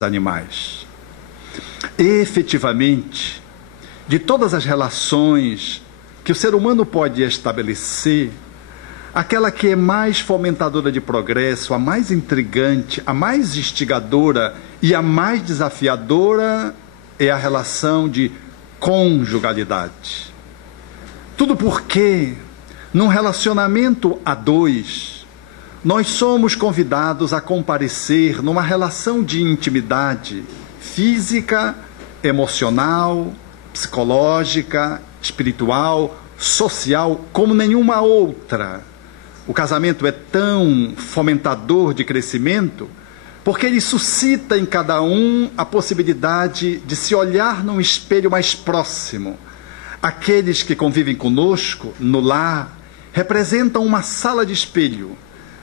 animais. Efetivamente, de todas as relações que o ser humano pode estabelecer, aquela que é mais fomentadora de progresso, a mais intrigante, a mais instigadora e a mais desafiadora é a relação de conjugalidade. Tudo porque, num relacionamento a dois, nós somos convidados a comparecer numa relação de intimidade física, emocional, psicológica, espiritual, social, como nenhuma outra. O casamento é tão fomentador de crescimento porque ele suscita em cada um a possibilidade de se olhar num espelho mais próximo. Aqueles que convivem conosco no lar representam uma sala de espelho,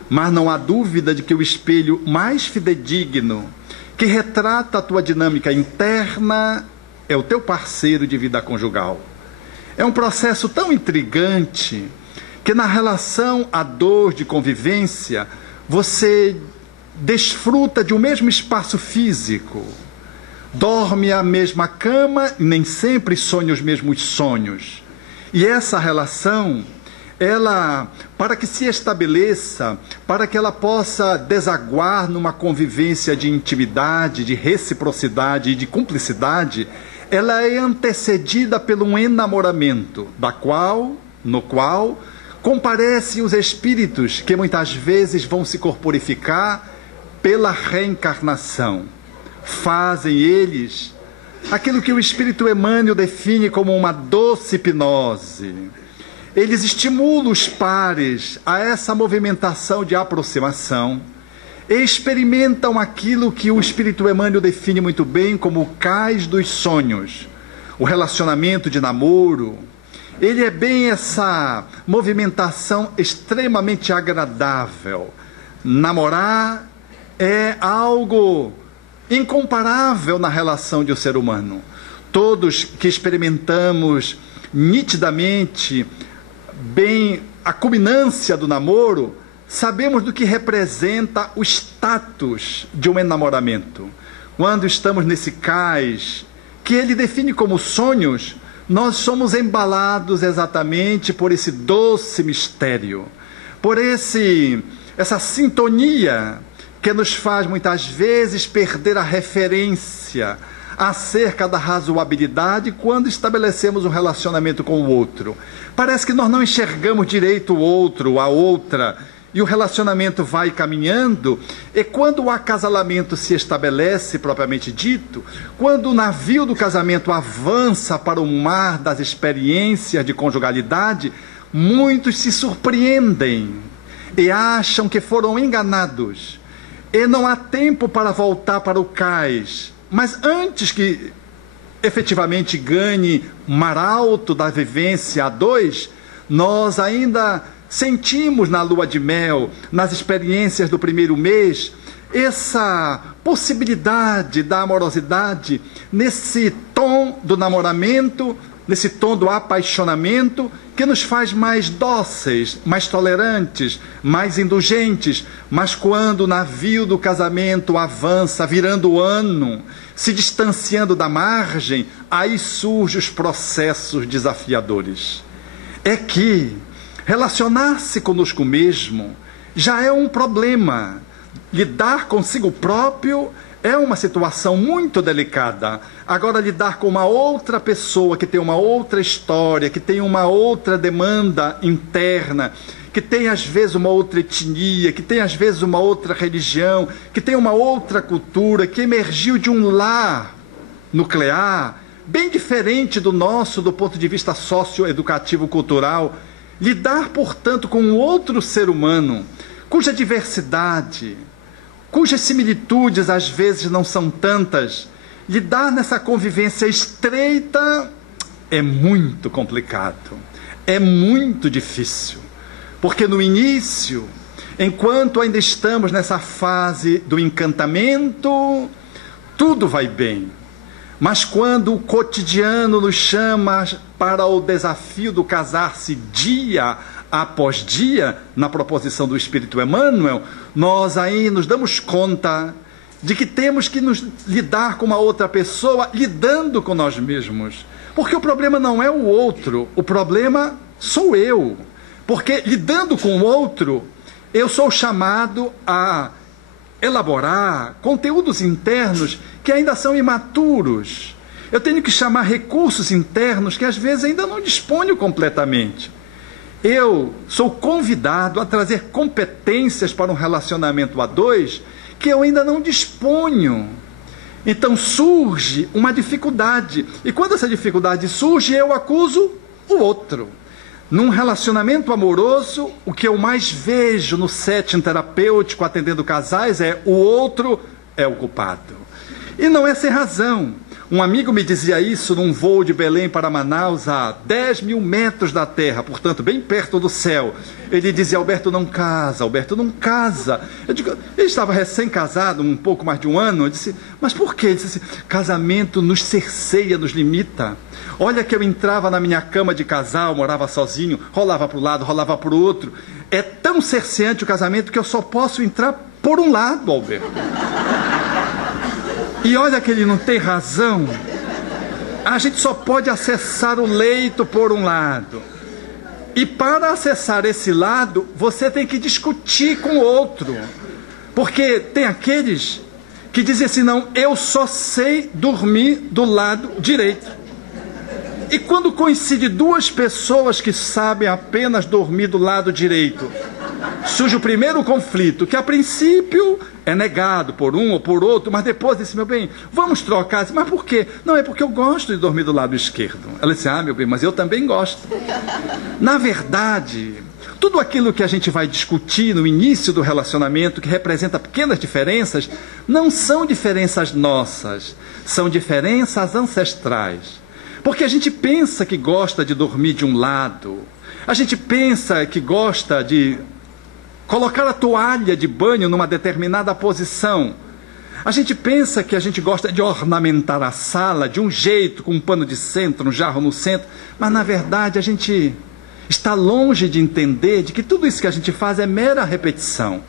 mas não há dúvida de que o espelho mais fidedigno, que retrata a tua dinâmica interna, é o teu parceiro de vida conjugal. É um processo tão intrigante que na relação a dois de convivência, você desfruta de um mesmo espaço físico, dorme à mesma cama e nem sempre sonha os mesmos sonhos. E essa relação, ela, para que se estabeleça, para que ela possa desaguar numa convivência de intimidade, de reciprocidade e de cumplicidade, ela é antecedida por um enamoramento, no qual comparecem os espíritos que muitas vezes vão se corporificar pela reencarnação. Fazem eles aquilo que o espírito Emmanuel define como uma doce hipnose. Eles estimulam os pares a essa movimentação de aproximação, experimentam aquilo que o espírito Emmanuel define muito bem como o cais dos sonhos. O relacionamento de namoro, ele é bem essa movimentação extremamente agradável. Namorar é algo incomparável na relação de um ser humano. Todos que experimentamos nitidamente bem a culminância do namoro, sabemos do que representa o status de um enamoramento. Quando estamos nesse cais, que ele define como sonhos, nós somos embalados exatamente por esse doce mistério, por essa sintonia que nos faz muitas vezes perder a referência acerca da razoabilidade quando estabelecemos um relacionamento com o outro. Parece que nós não enxergamos direito o outro, a outra, e o relacionamento vai caminhando, e quando o acasalamento se estabelece, propriamente dito, quando o navio do casamento avança para o mar das experiências de conjugalidade, muitos se surpreendem e acham que foram enganados, e não há tempo para voltar para o cais. Mas antes que efetivamente ganhe mar alto da vivência a dois, nós ainda sentimos na lua de mel, nas experiências do primeiro mês, essa possibilidade da amorosidade, nesse tom do namoramento, nesse tom do apaixonamento, que nos faz mais dóceis, mais tolerantes, mais indulgentes. Mas quando o navio do casamento avança, virando o ano, se distanciando da margem, aí surgem os processos desafiadores. É que relacionar-se conosco mesmo já é um problema. Lidar consigo próprio é uma situação muito delicada. Agora, lidar com uma outra pessoa que tem uma outra história, que tem uma outra demanda interna, que tem às vezes uma outra etnia, que tem às vezes uma outra religião, que tem uma outra cultura, que emergiu de um lar nuclear, bem diferente do nosso, do ponto de vista socioeducativo cultural. Lidar, portanto, com um outro ser humano, cuja diversidade, cujas similitudes às vezes não são tantas, lidar nessa convivência estreita é muito complicado, é muito difícil, porque no início, enquanto ainda estamos nessa fase do encantamento, tudo vai bem. Mas quando o cotidiano nos chama para o desafio do casar-se dia após dia, na proposição do Espírito Emmanuel, nós aí nos damos conta de que temos que nos lidar com uma outra pessoa lidando com nós mesmos. Porque o problema não é o outro, o problema sou eu. Porque lidando com o outro, eu sou chamado a elaborar conteúdos internos que ainda são imaturos. Eu tenho que chamar recursos internos que às vezes ainda não disponho completamente. Eu sou convidado a trazer competências para um relacionamento a dois que eu ainda não disponho. Então surge uma dificuldade. E quando essa dificuldade surge, eu acuso o outro. Num relacionamento amoroso, o que eu mais vejo no setting terapêutico atendendo casais é o outro é o culpado. E não é sem razão. Um amigo me dizia isso num voo de Belém para Manaus, a 10 mil metros da terra, portanto, bem perto do céu. Ele dizia, Alberto, não casa, Alberto, não casa. Ele estava recém-casado, um pouco mais de um ano. Eu disse, mas por quê? Ele disse assim, casamento nos cerceia, nos limita. Olha que eu entrava na minha cama de casal, morava sozinho, rolava para o lado, rolava para o outro. É tão cerceante o casamento que eu só posso entrar por um lado, Alberto. E olha que ele não tem razão. A gente só pode acessar o leito por um lado. E para acessar esse lado, você tem que discutir com o outro. Porque tem aqueles que dizem assim, não, eu só sei dormir do lado direito. E quando coincide duas pessoas que sabem apenas dormir do lado direito, surge o primeiro conflito, que a princípio é negado por um ou por outro, mas depois disse, meu bem, vamos trocar. Mas por quê? Não, é porque eu gosto de dormir do lado esquerdo. Ela disse, meu bem, mas eu também gosto. Na verdade, tudo aquilo que a gente vai discutir no início do relacionamento, que representa pequenas diferenças, não são diferenças nossas, são diferenças ancestrais. Porque a gente pensa que gosta de dormir de um lado, a gente pensa que gosta de colocar a toalha de banho numa determinada posição, a gente pensa que a gente gosta de ornamentar a sala de um jeito, com um pano de centro, um jarro no centro, mas na verdade a gente está longe de entender de que tudo isso que a gente faz é mera repetição,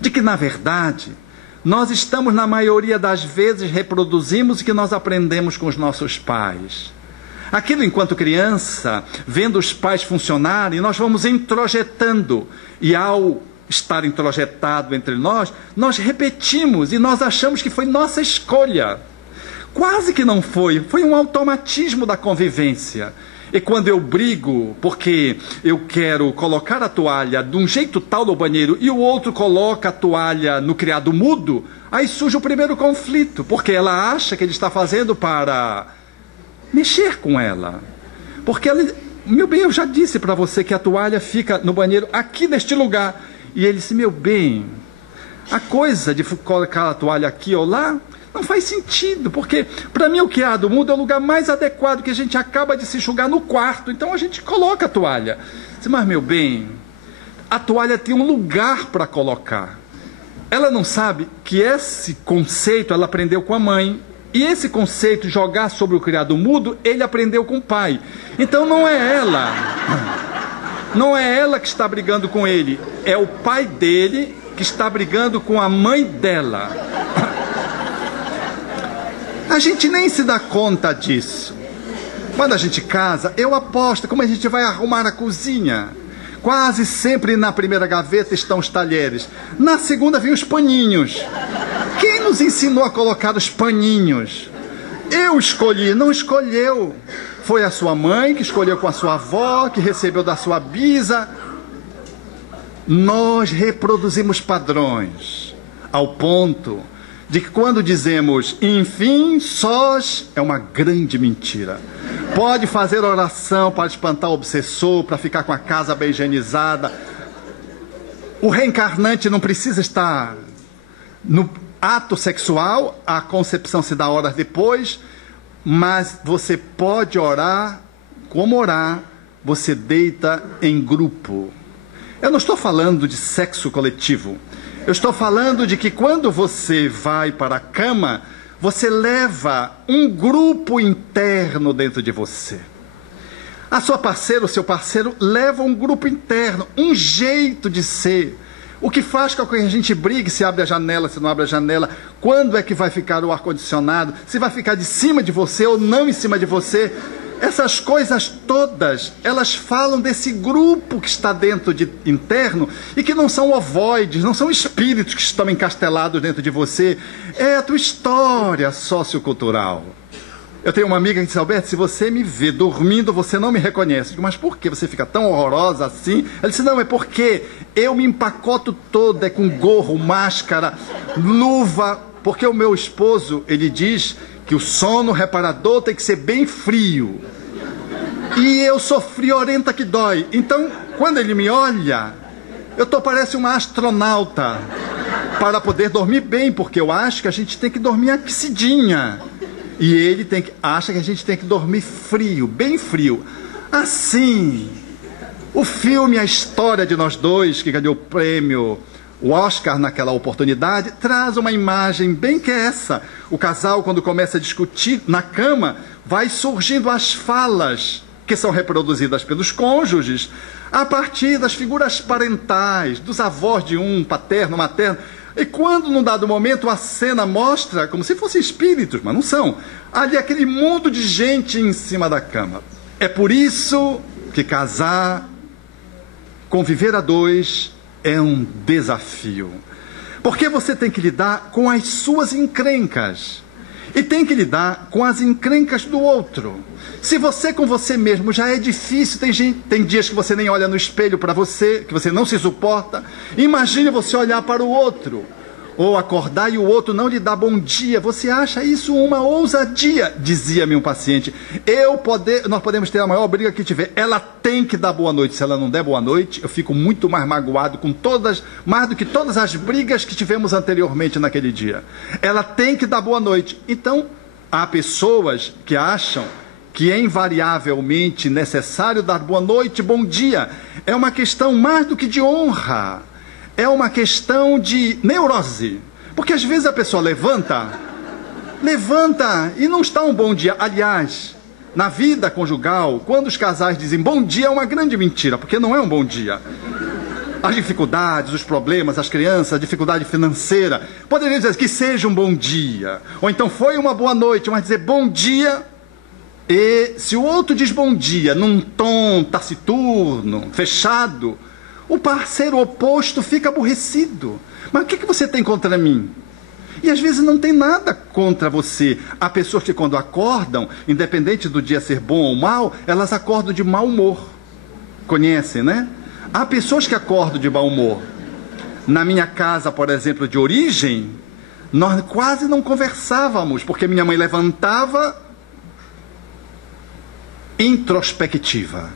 de que na verdade nós estamos na maioria das vezes reproduzimos o que nós aprendemos com os nossos pais. Aquilo enquanto criança, vendo os pais funcionarem, nós vamos introjetando. E ao estar introjetado entre nós, nós repetimos e nós achamos que foi nossa escolha. Quase que não foi, foi um automatismo da convivência. E quando eu brigo porque eu quero colocar a toalha de um jeito tal no banheiro e o outro coloca a toalha no criado mudo, aí surge o primeiro conflito, porque ela acha que ele está fazendo para mexer com ela. Porque ela, meu bem, eu já disse para você que a toalha fica no banheiro aqui neste lugar. E ele disse, meu bem, a coisa de colocar a toalha aqui ou lá não faz sentido, porque para mim o criado mudo é o lugar mais adequado, que a gente acaba de se enxugar no quarto, então a gente coloca a toalha. Disse, mas meu bem, a toalha tem um lugar para colocar. Ela não sabe que esse conceito ela aprendeu com a mãe. E esse conceito, jogar sobre o criado mudo, ele aprendeu com o pai. Então não é ela que está brigando com ele, é o pai dele que está brigando com a mãe dela. A gente nem se dá conta disso. Quando a gente casa, eu aposto como a gente vai arrumar a cozinha. Quase sempre na primeira gaveta estão os talheres. Na segunda vem os paninhos. Quem nos ensinou a colocar os paninhos? Eu escolhi, não escolheu. Foi a sua mãe que escolheu com a sua avó, que recebeu da sua bisa. Nós reproduzimos padrões, ao ponto de que quando dizemos, enfim, sós, é uma grande mentira. Pode fazer oração para espantar o obsessor, para ficar com a casa bem higienizada. O reencarnante não precisa estar no ato sexual, a concepção se dá horas depois, mas você pode orar, como orar, você deita em grupo. Eu não estou falando de sexo coletivo, eu estou falando de que quando você vai para a cama, você leva um grupo interno dentro de você. A sua parceira, o seu parceiro, leva um grupo interno, um jeito de ser. O que faz com que a gente brigue se abre a janela, se não abre a janela, quando é que vai ficar o ar-condicionado, se vai ficar de cima de você ou não em cima de você. Essas coisas todas, elas falam desse grupo que está dentro interno e que não são ovoides, não são espíritos que estão encastelados dentro de você. É a tua história sociocultural. Eu tenho uma amiga que disse: Alberto, se você me vê dormindo, você não me reconhece. Eu digo: mas por que você fica tão horrorosa assim? Ela disse: não, é porque eu me empacoto toda, com gorro, máscara, luva, porque o meu esposo, ele diz que o sono reparador tem que ser bem frio. E eu sou friorenta que dói. Então, quando ele me olha, eu parece uma astronauta para poder dormir bem, porque eu acho que a gente tem que dormir aquecidinha. E ele acha que a gente tem que dormir frio, bem frio. Assim, o filme A História de Nós Dois, que ganhou o prêmio, o Oscar naquela oportunidade, traz uma imagem bem que é essa. O casal, quando começa a discutir na cama, vai surgindo as falas que são reproduzidas pelos cônjuges a partir das figuras parentais, dos avós de um, paterno, materno. E quando, num dado momento, a cena mostra como se fossem espíritos, mas não são, ali aquele mundo de gente em cima da cama. É por isso que casar, conviver a dois, é um desafio. Porque você tem que lidar com as suas encrencas. E tem que lidar com as encrencas do outro. Se você com você mesmo já é difícil, tem dias que você nem olha no espelho para você, que você não se suporta. Imagine você olhar para o outro. Ou acordar e o outro não lhe dá bom dia. Você acha isso uma ousadia? Dizia-me um paciente. Nós podemos ter a maior briga que tiver. Ela tem que dar boa noite. Se ela não der boa noite, eu fico muito mais magoado mais do que todas as brigas que tivemos anteriormente naquele dia. Ela tem que dar boa noite. Então, há pessoas que acham que é invariavelmente necessário dar boa noite, bom dia. É uma questão mais do que de honra. É uma questão de neurose. Porque às vezes a pessoa levanta e não está um bom dia. Aliás, na vida conjugal, quando os casais dizem bom dia, é uma grande mentira, porque não é um bom dia. As dificuldades, os problemas, as crianças, a dificuldade financeira, poderiam dizer que seja um bom dia. Ou então foi uma boa noite, mas dizer bom dia. E se o outro diz bom dia num tom taciturno, fechado, o parceiro oposto fica aborrecido. Mas o que você tem contra mim? E às vezes não tem nada contra você. Há pessoas que quando acordam, independente do dia ser bom ou mau, elas acordam de mau humor. Conhecem, né? Há pessoas que acordam de mau humor. Na minha casa, por exemplo, de origem, nós quase não conversávamos, porque minha mãe levantava introspectiva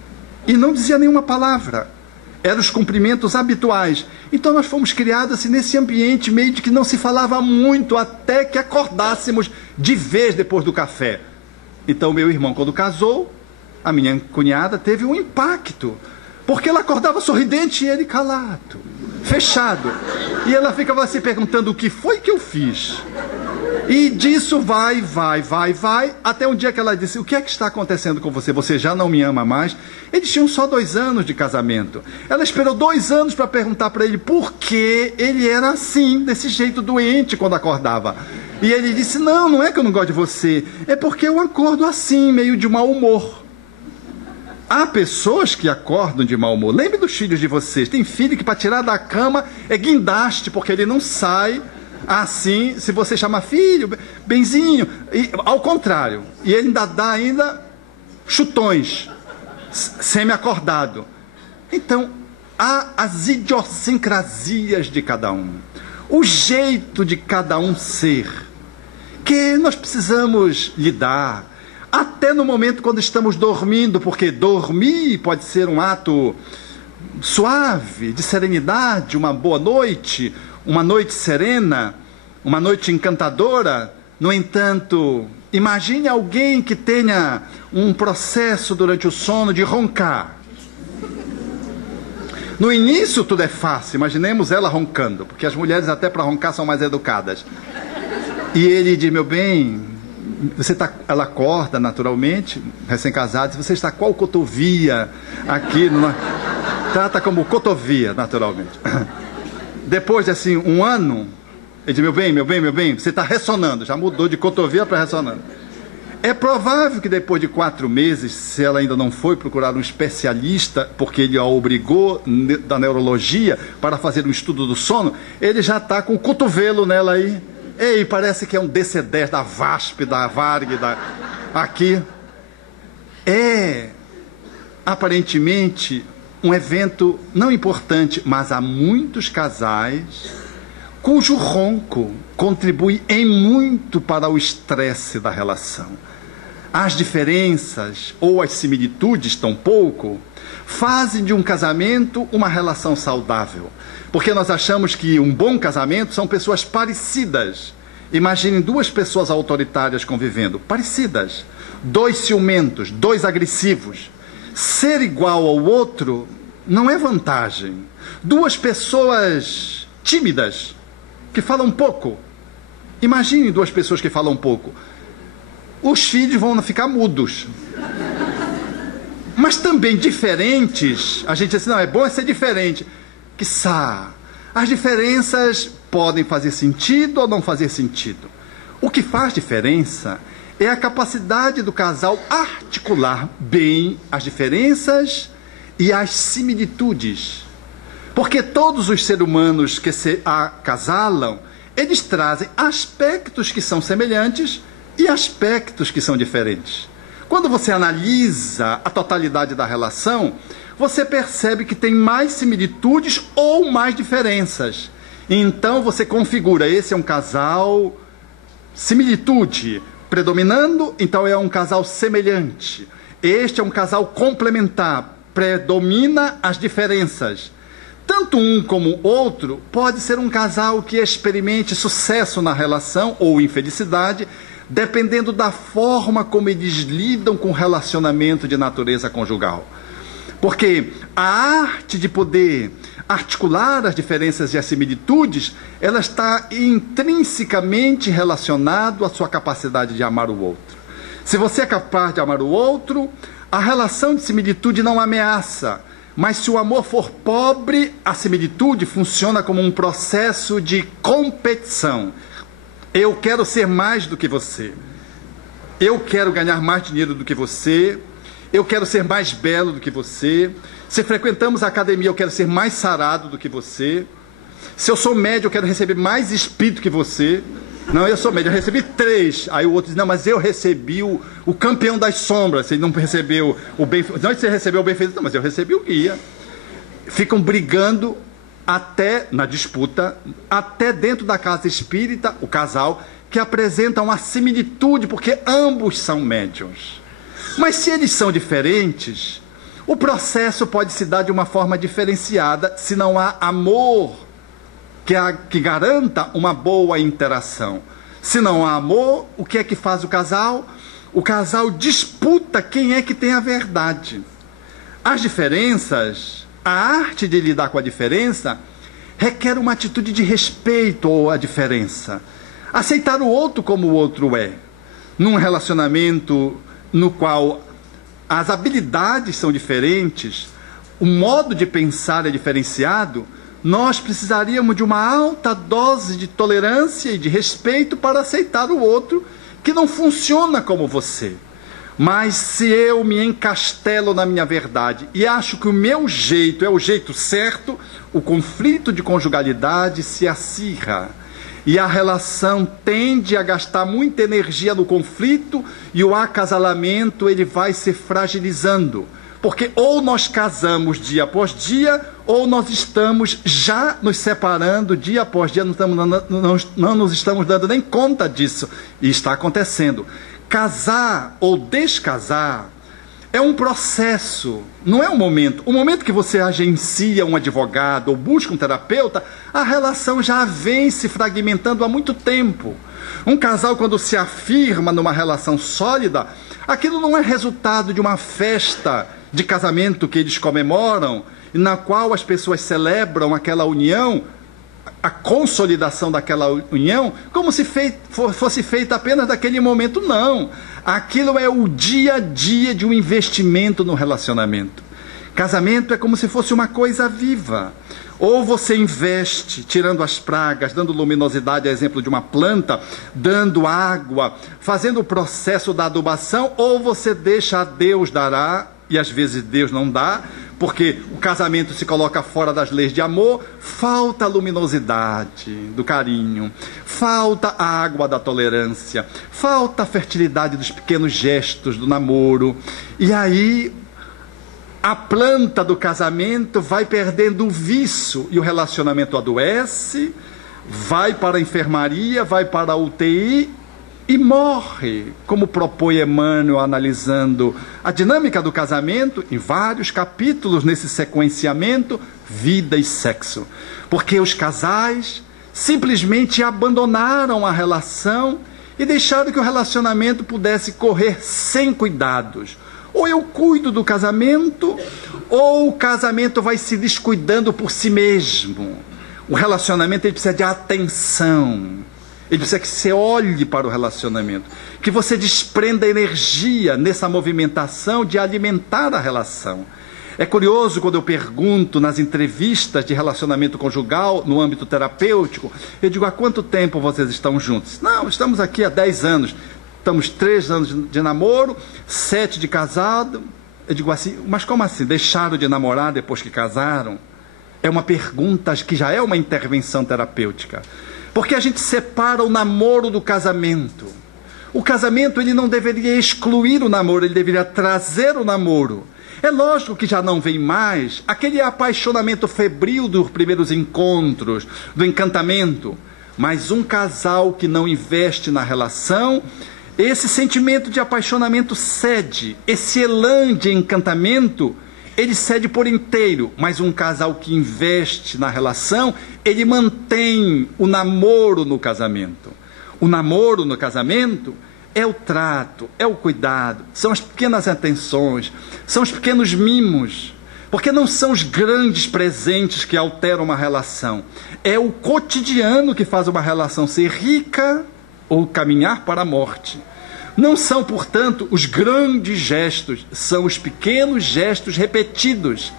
e não dizia nenhuma palavra. Eram os cumprimentos habituais. Então nós fomos criados assim, nesse ambiente meio de que não se falava muito até que acordássemos de vez depois do café. Então meu irmão, quando casou, a minha cunhada teve um impacto, porque ela acordava sorridente e ele calado, fechado. E ela ficava se perguntando: o que foi que eu fiz? E disso vai, até um dia que ela disse: o que é que está acontecendo com você? Você já não me ama mais? Eles tinham só 2 anos de casamento. Ela esperou 2 anos para perguntar para ele por que ele era assim, desse jeito doente quando acordava. E ele disse: não é que eu não gosto de você, é porque eu acordo assim, meio de mau humor. Há pessoas que acordam de mau humor. Lembre dos filhos de vocês. Tem filho que para tirar da cama é guindaste, porque ele não sai assim, se você chama filho, benzinho, e, ao contrário. E ele ainda dá chutões, semi-acordado. Então, há as idiosincrasias de cada um. O jeito de cada um ser, que nós precisamos lidar, até no momento quando estamos dormindo, porque dormir pode ser um ato suave, de serenidade, uma boa noite, uma noite serena, uma noite encantadora. No entanto, imagine alguém que tenha um processo durante o sono de roncar. No início tudo é fácil, imaginemos ela roncando, porque as mulheres até para roncar são mais educadas. E ele diz: meu bem, ela acorda naturalmente, recém-casada, você está qual cotovia aqui? Trata como cotovia, naturalmente. Depois de assim, um ano, ele diz, meu bem, você está ressonando, já mudou de cotovelo para ressonando. É provável que depois de 4 meses, se ela ainda não foi procurar um especialista, porque ele a obrigou da neurologia para fazer um estudo do sono, ele já está com o cotovelo nela aí. Ei, parece que é um DC-10 da VASP, da Varg, aqui. É, aparentemente, um evento não importante, mas há muitos casais cujo ronco contribui em muito para o estresse da relação. As diferenças ou as similitudes, tampouco, fazem de um casamento uma relação saudável. Porque nós achamos que um bom casamento são pessoas parecidas. Imaginem 2 pessoas autoritárias convivendo, parecidas. 2 ciumentos, 2 agressivos. Ser igual ao outro não é vantagem. 2 pessoas tímidas, que falam pouco. Imagine 2 pessoas que falam pouco. Os filhos vão ficar mudos. Mas também diferentes, a gente diz assim, não, é bom ser diferente. Quiçá, as diferenças podem fazer sentido ou não fazer sentido. O que faz diferença é a capacidade do casal articular bem as diferenças e as similitudes. Porque todos os seres humanos que se acasalam, eles trazem aspectos que são semelhantes e aspectos que são diferentes. Quando você analisa a totalidade da relação, você percebe que tem mais similitudes ou mais diferenças. Então você configura, esse é um casal similitude predominando, então é um casal semelhante. Este é um casal complementar, predomina as diferenças. Tanto um como o outro pode ser um casal que experimente sucesso na relação ou infelicidade, dependendo da forma como eles lidam com o relacionamento de natureza conjugal. Porque a arte de poder articular as diferenças e as similitudes, ela está intrinsecamente relacionada à sua capacidade de amar o outro. Se você é capaz de amar o outro, a relação de similitude não ameaça. Mas se o amor for pobre, a similitude funciona como um processo de competição. Eu quero ser mais do que você. Eu quero ganhar mais dinheiro do que você. Eu quero ser mais belo do que você. Se frequentamos a academia, eu quero ser mais sarado do que você. Se eu sou médio, eu quero receber mais espírito que você. Não, eu sou médio, eu recebi 3. Aí o outro diz, não, mas eu recebi o campeão das sombras. Você não recebeu o benfeitor. Não, você recebeu o benfeitor, não, mas eu recebi o guia. Ficam brigando até na disputa, até dentro da casa espírita, o casal, que apresenta uma similitude, porque ambos são médiuns. Mas se eles são diferentes, o processo pode se dar de uma forma diferenciada, se não há amor que garanta uma boa interação. Se não há amor, o que é que faz o casal? O casal disputa quem é que tem a verdade. As diferenças, a arte de lidar com a diferença, requer uma atitude de respeito à diferença. Aceitar o outro como o outro é. Num relacionamento no qual as habilidades são diferentes, o modo de pensar é diferenciado, nós precisaríamos de uma alta dose de tolerância e de respeito para aceitar o outro que não funciona como você. Mas se eu me encastelo na minha verdade e acho que o meu jeito é o jeito certo, o conflito de conjugalidade se acirra. E a relação tende a gastar muita energia no conflito e o acasalamento ele vai se fragilizando. Porque ou nós casamos dia após dia, ou nós estamos já nos separando dia após dia, não nos estamos dando nem conta disso. E está acontecendo. Casar ou descasar é um processo, não é um momento. O momento que você agencia um advogado ou busca um terapeuta, a relação já vem se fragmentando há muito tempo. Um casal, quando se afirma numa relação sólida, aquilo não é resultado de uma festa de casamento que eles comemoram, na qual as pessoas celebram aquela união, a consolidação daquela união, como se fosse feita apenas naquele momento. Não. Aquilo é o dia a dia de um investimento no relacionamento. Casamento é como se fosse uma coisa viva. Ou você investe, tirando as pragas, dando luminosidade, a exemplo de uma planta, dando água, fazendo o processo da adubação, ou você deixa a Deus dará, e às vezes Deus não dá, porque o casamento se coloca fora das leis de amor, falta a luminosidade do carinho, falta a água da tolerância, falta a fertilidade dos pequenos gestos do namoro, e aí a planta do casamento vai perdendo o viço e o relacionamento adoece, vai para a enfermaria, vai para a UTI e morre, como propõe Emmanuel analisando a dinâmica do casamento em vários capítulos nesse sequenciamento, vida e sexo. Porque os casais simplesmente abandonaram a relação e deixaram que o relacionamento pudesse correr sem cuidados. Ou eu cuido do casamento, ou o casamento vai se descuidando por si mesmo. O relacionamento ele precisa de atenção. Ele precisa que você olhe para o relacionamento, que você desprenda energia nessa movimentação de alimentar a relação. É curioso quando eu pergunto nas entrevistas de relacionamento conjugal, no âmbito terapêutico, eu digo, há quanto tempo vocês estão juntos? Não, estamos aqui há 10 anos. Estamos 3 anos de namoro, 7 de casado. Eu digo assim, mas como assim? Deixaram de namorar depois que casaram? É uma pergunta que já é uma intervenção terapêutica. Porque a gente separa o namoro do casamento. O casamento ele não deveria excluir o namoro, ele deveria trazer o namoro. É lógico que já não vem mais aquele apaixonamento febril dos primeiros encontros, do encantamento. Mas um casal que não investe na relação, esse sentimento de apaixonamento cede, esse elan de encantamento, ele cede por inteiro, mas um casal que investe na relação, ele mantém o namoro no casamento. O namoro no casamento é o trato, é o cuidado, são as pequenas atenções, são os pequenos mimos, porque não são os grandes presentes que alteram uma relação, é o cotidiano que faz uma relação ser rica ou caminhar para a morte. Não são, portanto, os grandes gestos, são os pequenos gestos repetidos,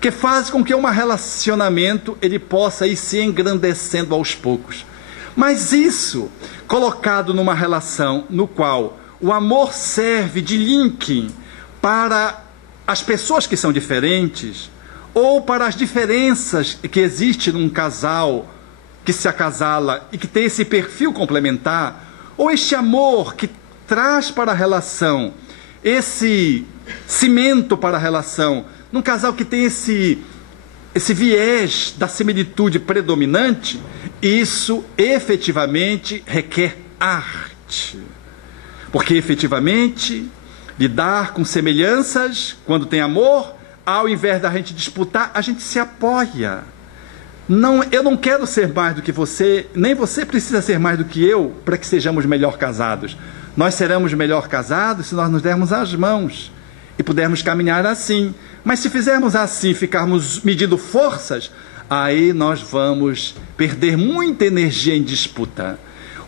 que fazem com que um relacionamento ele possa ir se engrandecendo aos poucos. Mas isso, colocado numa relação no qual o amor serve de link para as pessoas que são diferentes, ou para as diferenças que existem num casal que se acasala e que tem esse perfil complementar, ou este amor que traz para a relação esse cimento para a relação, num casal que tem esse viés da similitude predominante, isso efetivamente requer arte. Porque efetivamente lidar com semelhanças, quando tem amor, ao invés da gente disputar, a gente se apoia. Não, eu não quero ser mais do que você, nem você precisa ser mais do que eu para que sejamos melhor casados. Nós seremos melhor casados se nós nos dermos as mãos e pudermos caminhar assim. Mas se fizermos assim, ficarmos medindo forças, aí nós vamos perder muita energia em disputa.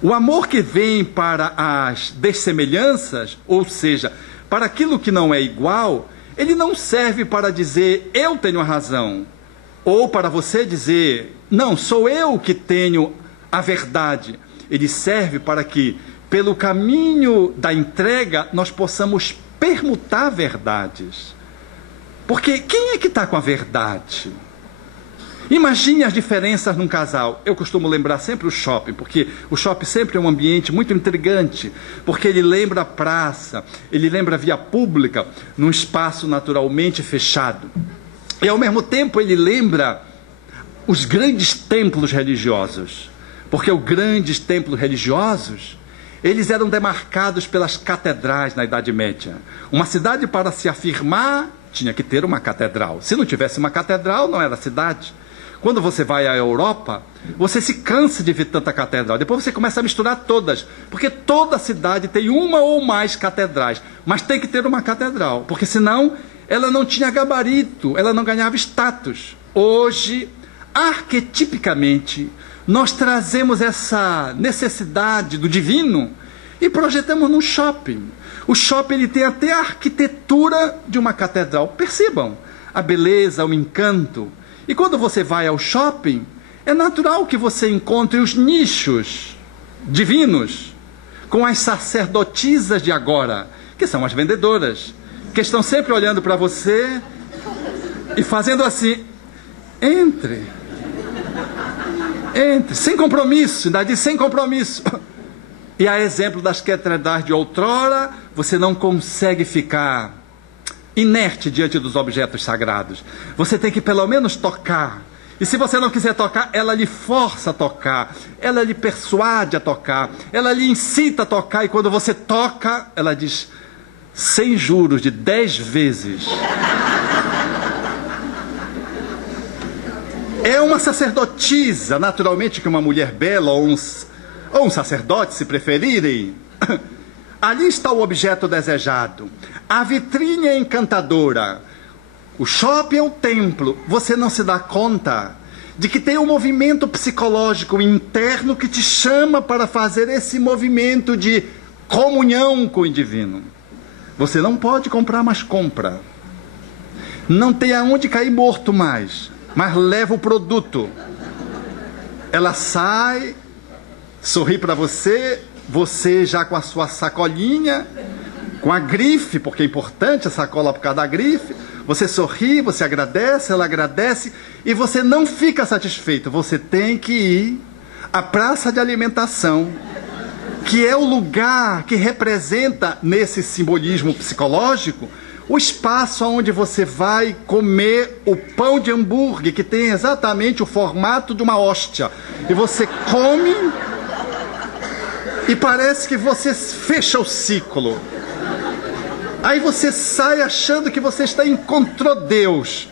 O amor que vem para as dessemelhanças, ou seja, para aquilo que não é igual, ele não serve para dizer eu tenho a razão, ou para você dizer não, sou eu que tenho a verdade. Ele serve para que pelo caminho da entrega, nós possamos permutar verdades. Porque quem é que está com a verdade? Imagine as diferenças num casal. Eu costumo lembrar sempre o shopping, porque o shopping sempre é um ambiente muito intrigante, porque ele lembra a praça, ele lembra a via pública, num espaço naturalmente fechado. E ao mesmo tempo ele lembra os grandes templos religiosos, porque os grandes templos religiosos, eles eram demarcados pelas catedrais na Idade Média. Uma cidade, para se afirmar, tinha que ter uma catedral. Se não tivesse uma catedral, não era cidade. Quando você vai à Europa, você se cansa de ver tanta catedral. Depois você começa a misturar todas, porque toda cidade tem uma ou mais catedrais. Mas tem que ter uma catedral, porque senão ela não tinha gabarito, ela não ganhava status. Hoje, arquetipicamente, nós trazemos essa necessidade do divino e projetamos num shopping. O shopping ele tem até a arquitetura de uma catedral. Percebam a beleza, o encanto. E quando você vai ao shopping, é natural que você encontre os nichos divinos com as sacerdotisas de agora, que são as vendedoras, que estão sempre olhando para você e fazendo assim: entre, sem compromisso, ainda diz sem compromisso. E a exemplo das catedrais de outrora, você não consegue ficar inerte diante dos objetos sagrados. Você tem que pelo menos tocar. E se você não quiser tocar, ela lhe força a tocar, ela lhe persuade a tocar, ela lhe incita a tocar, e quando você toca, ela diz, sem juros, de 10 vezes. É uma sacerdotisa, naturalmente que uma mulher bela ou um sacerdote, se preferirem. Ali está o objeto desejado. A vitrine é encantadora. O shopping é o templo. Você não se dá conta de que tem um movimento psicológico interno que te chama para fazer esse movimento de comunhão com o divino. Você não pode comprar, mas compra. Não tem aonde cair morto mais, mas leva o produto. Ela sai, sorri para você, você já com a sua sacolinha, com a grife, porque é importante a sacola por causa da grife. Você sorri, você agradece, ela agradece, e você não fica satisfeito. Você tem que ir à praça de alimentação, que é o lugar que representa, nesse simbolismo psicológico, o espaço onde você vai comer o pão de hambúrguer, que tem exatamente o formato de uma hóstia. E você come e parece que você fecha o ciclo. Aí você sai achando que você encontrou Deus.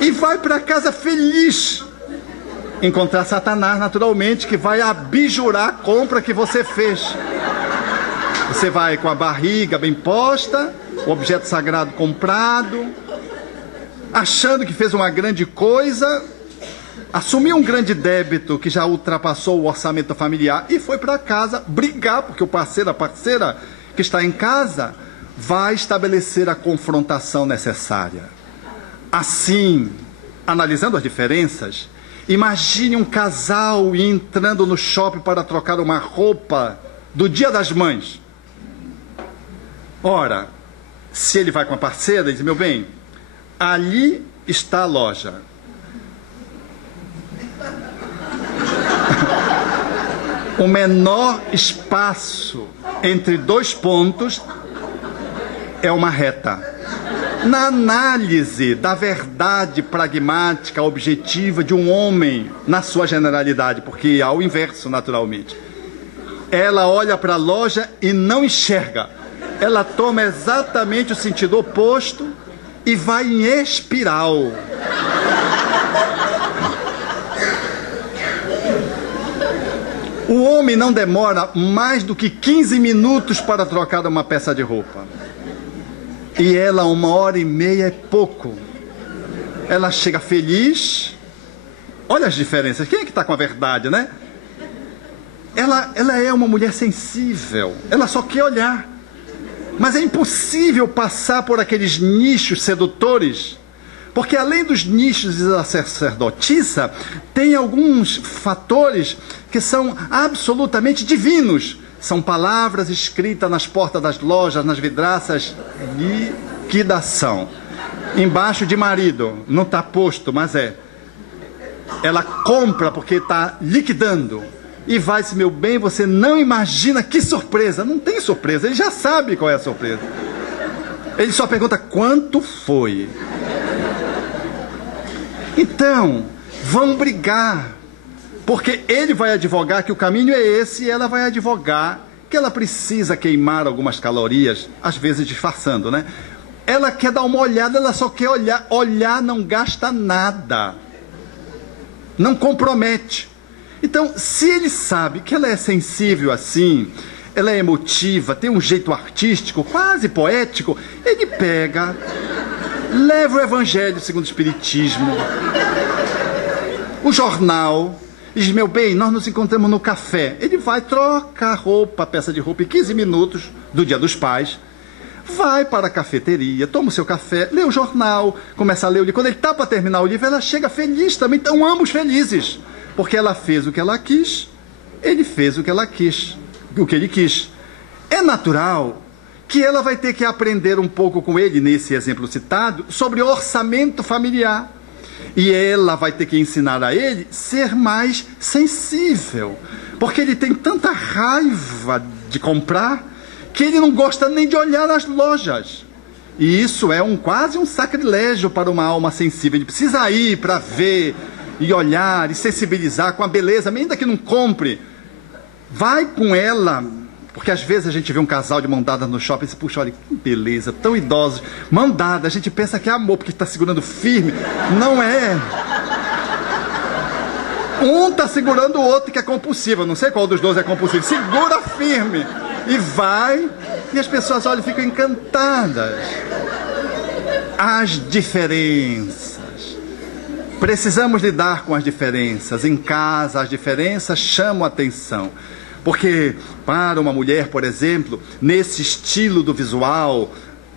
E vai para casa feliz. Encontrar Satanás, naturalmente, que vai abijurar a compra que você fez. Você vai com a barriga bem posta, o objeto sagrado comprado, achando que fez uma grande coisa, assumiu um grande débito que já ultrapassou o orçamento familiar e foi para casa brigar, porque o parceiro, a parceira que está em casa vai estabelecer a confrontação necessária. Assim, analisando as diferenças, imagine um casal entrando no shopping para trocar uma roupa do Dia das Mães. Ora, se ele vai com a parceira, ele diz, meu bem, ali está a loja. O menor espaço entre dois pontos é uma reta. Na análise da verdade pragmática, objetiva de um homem, na sua generalidade, porque há o inverso, naturalmente. Ela olha para a loja e não enxerga. Ela toma exatamente o sentido oposto e vai em espiral. O homem não demora mais do que 15 minutos para trocar uma peça de roupa. E ela, 1h30 é pouco. Ela chega feliz. Olha as diferenças. Quem é que está com a verdade, né? Ela é uma mulher sensível. Ela só quer olhar. Mas é impossível passar por aqueles nichos sedutores. Porque além dos nichos da sacerdotisa, tem alguns fatores que são absolutamente divinos. São palavras escritas nas portas das lojas, nas vidraças, liquidação. Embaixo de marido, não está posto, mas é. Ela compra porque está liquidando. E vai-se, meu bem, você não imagina que surpresa. Não tem surpresa, ele já sabe qual é a surpresa. Ele só pergunta quanto foi. Então, vão brigar. Porque ele vai advogar que o caminho é esse e ela vai advogar que ela precisa queimar algumas calorias, às vezes disfarçando, né? Ela quer dar uma olhada, ela só quer olhar. Olhar não gasta nada. Não compromete. Então, se ele sabe que ela é sensível assim, ela é emotiva, tem um jeito artístico, quase poético, ele pega, leva o Evangelho segundo o Espiritismo, o jornal, e diz, meu bem, nós nos encontramos no café. Ele vai, troca a roupa, a peça de roupa, em 15 minutos do Dia dos Pais, vai para a cafeteria, toma o seu café, lê o jornal, começa a ler o livro. Quando ele está para terminar o livro, ela chega feliz também. Estão ambos felizes, porque ela fez o que ela quis, ele fez o que ela quis, o que ele quis. É natural que ela vai ter que aprender um pouco com ele, nesse exemplo citado, sobre orçamento familiar. E ela vai ter que ensinar a ele ser mais sensível, porque ele tem tanta raiva de comprar que ele não gosta nem de olhar nas lojas. E isso é quase um sacrilégio para uma alma sensível. Ele precisa ir para ver e olhar e sensibilizar com a beleza, ainda que não compre. Vai com ela, porque às vezes a gente vê um casal de mão dada no shopping e diz, puxa, olha que beleza, tão idosos, mão dada, a gente pensa que é amor, porque está segurando firme. Não é. Um está segurando o outro que é compulsivo, eu não sei qual dos dois é compulsivo, segura firme. E vai, e as pessoas olham e ficam encantadas. As diferenças. Precisamos lidar com as diferenças. Em casa, as diferenças chamam a atenção. Porque, para uma mulher, por exemplo, nesse estilo do visual,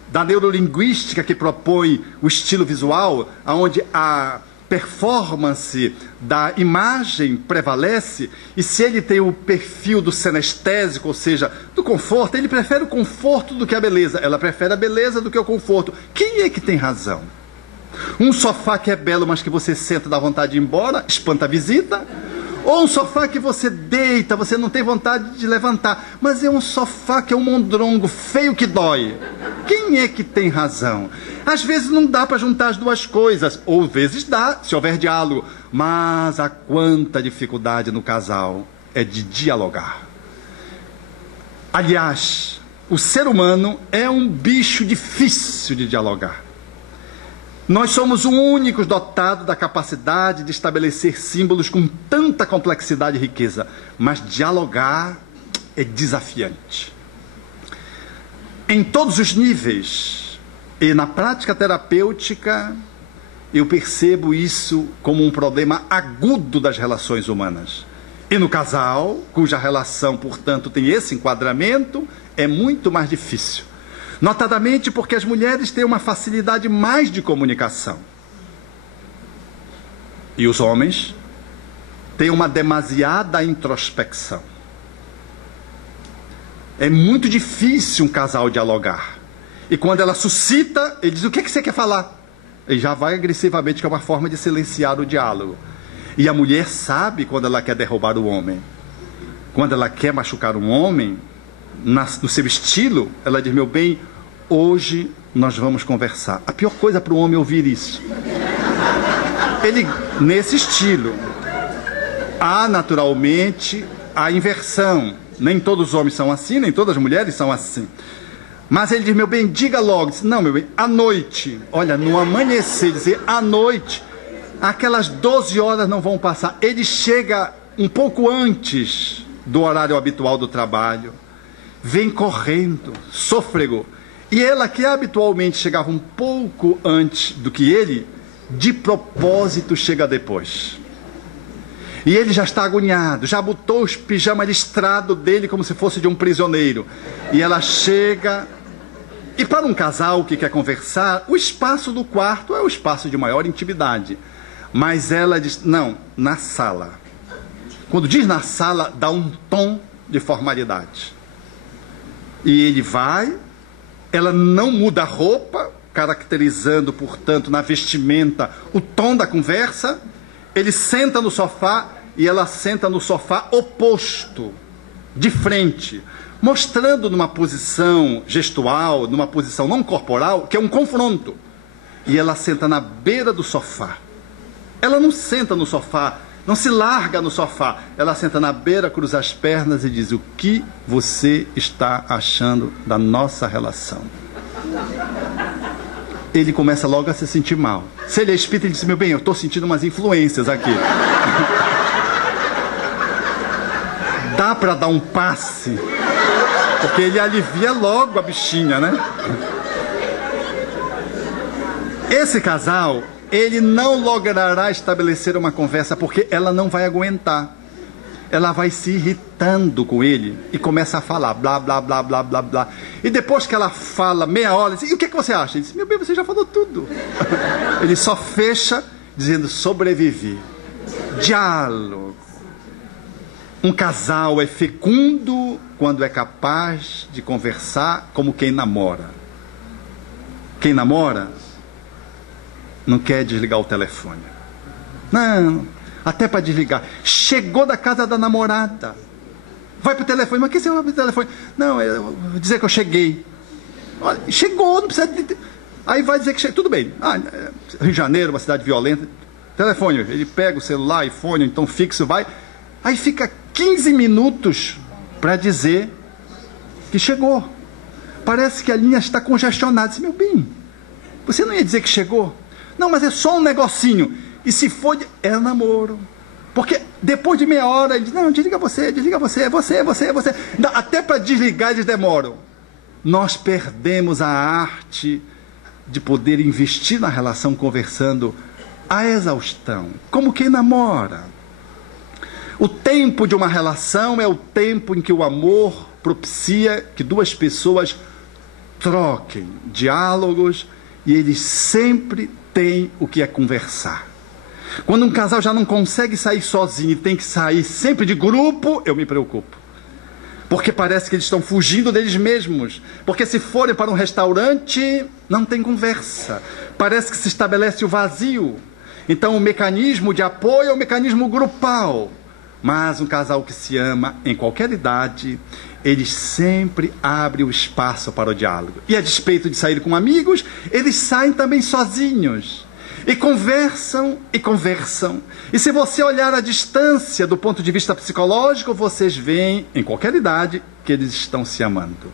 da neurolinguística que propõe o estilo visual, onde a performance da imagem prevalece, e se ele tem o perfil do senestésico, ou seja, do conforto, ele prefere o conforto do que a beleza. Ela prefere a beleza do que o conforto. Quem é que tem razão? Um sofá que é belo, mas que você senta, dá vontade de ir embora, espanta a visita? Ou um sofá que você deita, você não tem vontade de levantar, mas é um sofá que é um mondrongo feio que dói? Quem é que tem razão? Às vezes não dá para juntar as duas coisas, ou às vezes dá, se houver diálogo. Mas há quanta dificuldade no casal é de dialogar. Aliás, o ser humano é um bicho difícil de dialogar. Nós somos os únicos dotados da capacidade de estabelecer símbolos com tanta complexidade e riqueza, mas dialogar é desafiante. Em todos os níveis, e na prática terapêutica, eu percebo isso como um problema agudo das relações humanas. E no casal, cuja relação, portanto, tem esse enquadramento, é muito mais difícil. Notadamente porque as mulheres têm uma facilidade mais de comunicação. E os homens têm uma demasiada introspecção. É muito difícil um casal dialogar. E quando ela suscita, ele diz, o que é que você quer falar? Ele já vai agressivamente, que é uma forma de silenciar o diálogo. E a mulher sabe quando ela quer derrubar o homem. Quando ela quer machucar um homem, no seu estilo, ela diz, meu bem, hoje nós vamos conversar. A pior coisa para o homem é ouvir isso. Ele, nesse estilo, há naturalmente a inversão. Nem todos os homens são assim, nem todas as mulheres são assim. Mas ele diz, meu bem, diga logo. Diz, não, meu bem, à noite. Olha, no amanhecer, dizer à noite, aquelas 12 horas não vão passar. Ele chega um pouco antes do horário habitual do trabalho. Vem correndo, sôfrego. E ela, que habitualmente chegava um pouco antes do que ele, de propósito chega depois. E ele já está agoniado, já botou os pijamas listrados dele como se fosse de um prisioneiro. E ela chega. E para um casal que quer conversar, o espaço do quarto é o espaço de maior intimidade. Mas ela diz, não, na sala. Quando diz na sala, dá um tom de formalidade. E ele vai, ela não muda a roupa, caracterizando, portanto, na vestimenta o tom da conversa. Ele senta no sofá e ela senta no sofá oposto, de frente, mostrando numa posição gestual, numa posição não corporal, que é um confronto. E ela senta na beira do sofá. Ela não senta no sofá, não se larga no sofá. Ela senta na beira, cruza as pernas e diz, o que você está achando da nossa relação? Ele começa logo a se sentir mal. Se ele é espírita, ele diz, meu bem, eu estou sentindo umas influências aqui. Dá para dar um passe? Porque ele alivia logo a bichinha, né? Esse casal, ele não logrará estabelecer uma conversa porque ela não vai aguentar. ela vai se irritando com ele e começa a falar, blá, blá, blá, blá, blá, blá. E depois que ela fala meia hora, diz, e o que você acha? Ele diz, meu bem, você já falou tudo. Ele só fecha dizendo, sobrevivi. Diálogo. Um casal é fecundo quando é capaz de conversar como quem namora. Quem namora não quer desligar o telefone. Não, até para desligar. Chegou da casa da namorada. Vai pro telefone. Mas que você vai pro telefone? Não, eu vou dizer que eu cheguei. Olha, chegou, não precisa... Aí vai dizer que chegou. Tudo bem. Rio de Janeiro, uma cidade violenta. Telefone. Ele pega o celular, iPhone, então fixo, vai. Aí fica 15 minutos para dizer que chegou. Parece que a linha está congestionada. Diz, meu bem, você não ia dizer que chegou? Não, mas é só um negocinho. E se for, é namoro. Porque depois de meia hora, ele diz, não, desliga você, é você. Até para desligar eles demoram. Nós perdemos a arte de poder investir na relação conversando à exaustão, como quem namora. O tempo de uma relação é o tempo em que o amor propicia que duas pessoas troquem diálogos e eles sempre têm o que é conversar. Quando um casal já não consegue sair sozinho e tem que sair sempre de grupo, eu me preocupo. Porque parece que eles estão fugindo deles mesmos. Porque se forem para um restaurante, não tem conversa. Parece que se estabelece o vazio. Então o mecanismo de apoio é o mecanismo grupal. Mas um casal que se ama em qualquer idade, eles sempre abrem o espaço para o diálogo. E a despeito de sair com amigos, eles saem também sozinhos. E conversam, e conversam. E se você olhar a distância do ponto de vista psicológico, vocês veem, em qualquer idade, que eles estão se amando.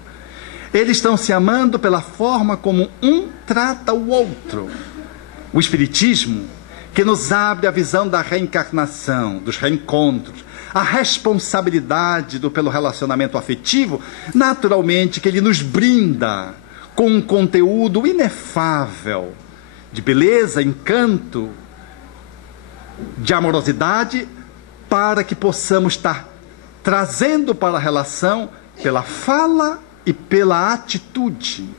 Eles estão se amando pela forma como um trata o outro. O Espiritismo, que nos abre a visão da reencarnação, dos reencontros, a responsabilidade pelo relacionamento afetivo, naturalmente que ele nos brinda com um conteúdo inefável, de beleza, encanto, de amorosidade, para que possamos estar trazendo para a relação pela fala e pela atitude.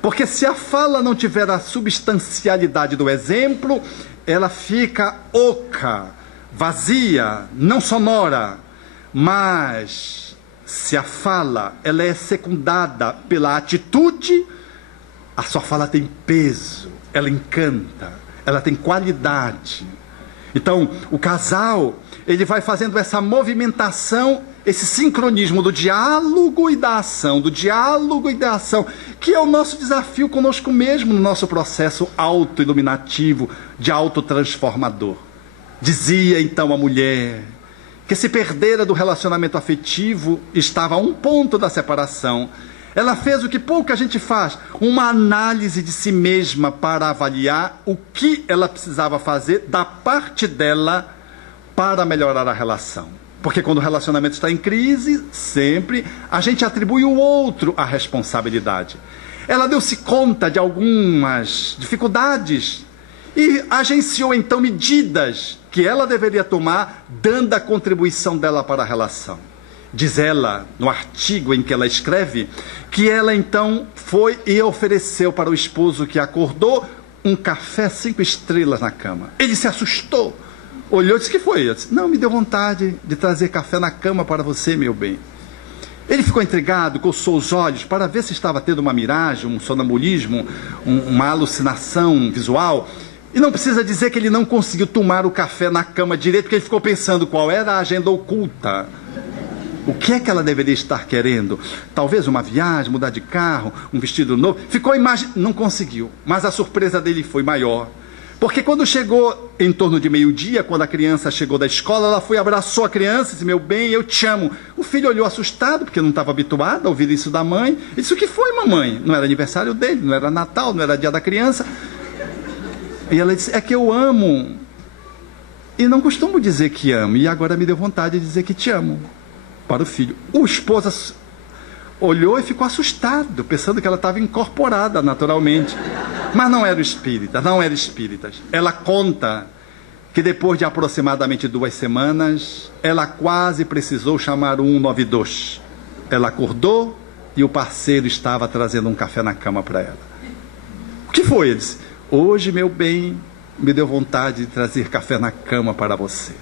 Porque se a fala não tiver a substancialidade do exemplo, ela fica oca, vazia, não sonora. Mas se a fala ela é secundada pela atitude, a sua fala tem peso, ela encanta, ela tem qualidade. Então, o casal, ele vai fazendo essa movimentação, esse sincronismo do diálogo e da ação, que é o nosso desafio conosco mesmo no nosso processo auto-iluminativo, de autotransformador. Dizia então a mulher que se perdera do relacionamento afetivo, estava a um ponto da separação. Ela fez o que pouca gente faz, uma análise de si mesma para avaliar o que ela precisava fazer da parte dela para melhorar a relação. Porque quando o relacionamento está em crise, sempre a gente atribui ao outro a responsabilidade. Ela deu-se conta de algumas dificuldades e agenciou então medidas que ela deveria tomar, dando a contribuição dela para a relação. Diz ela, no artigo em que ela escreve, que ela então foi e ofereceu para o esposo que acordou um café 5 estrelas na cama. Ele se assustou, olhou e disse, que foi? Eu disse, não, me deu vontade de trazer café na cama para você, meu bem. Ele ficou intrigado, coçou os olhos para ver se estava tendo uma miragem, um sonambulismo, uma alucinação visual. E não precisa dizer que ele não conseguiu tomar o café na cama direito, porque ele ficou pensando qual era a agenda oculta. O que é que ela deveria estar querendo? Talvez uma viagem, mudar de carro, um vestido novo. Ficou imaginando, não conseguiu. Mas a surpresa dele foi maior. Porque quando chegou em torno de meio-dia, quando a criança chegou da escola, ela foi, abraçou a criança e disse, meu bem, eu te amo. O filho olhou assustado, porque não estava habituado a ouvir isso da mãe. Ele disse, o que foi, mamãe? Não era aniversário dele, não era Natal, não era dia da criança. E ela disse, é que eu amo. E não costumo dizer que amo. E agora me deu vontade de dizer que te amo. Para o filho. O esposo olhou e ficou assustado, pensando que ela estava incorporada naturalmente. Mas não era espírita, não era espírita. Ela conta que depois de aproximadamente 2 semanas, ela quase precisou chamar o 192. Ela acordou e o parceiro estava trazendo um café na cama para ela. O que foi? Ele disse: hoje, meu bem, me deu vontade de trazer café na cama para você.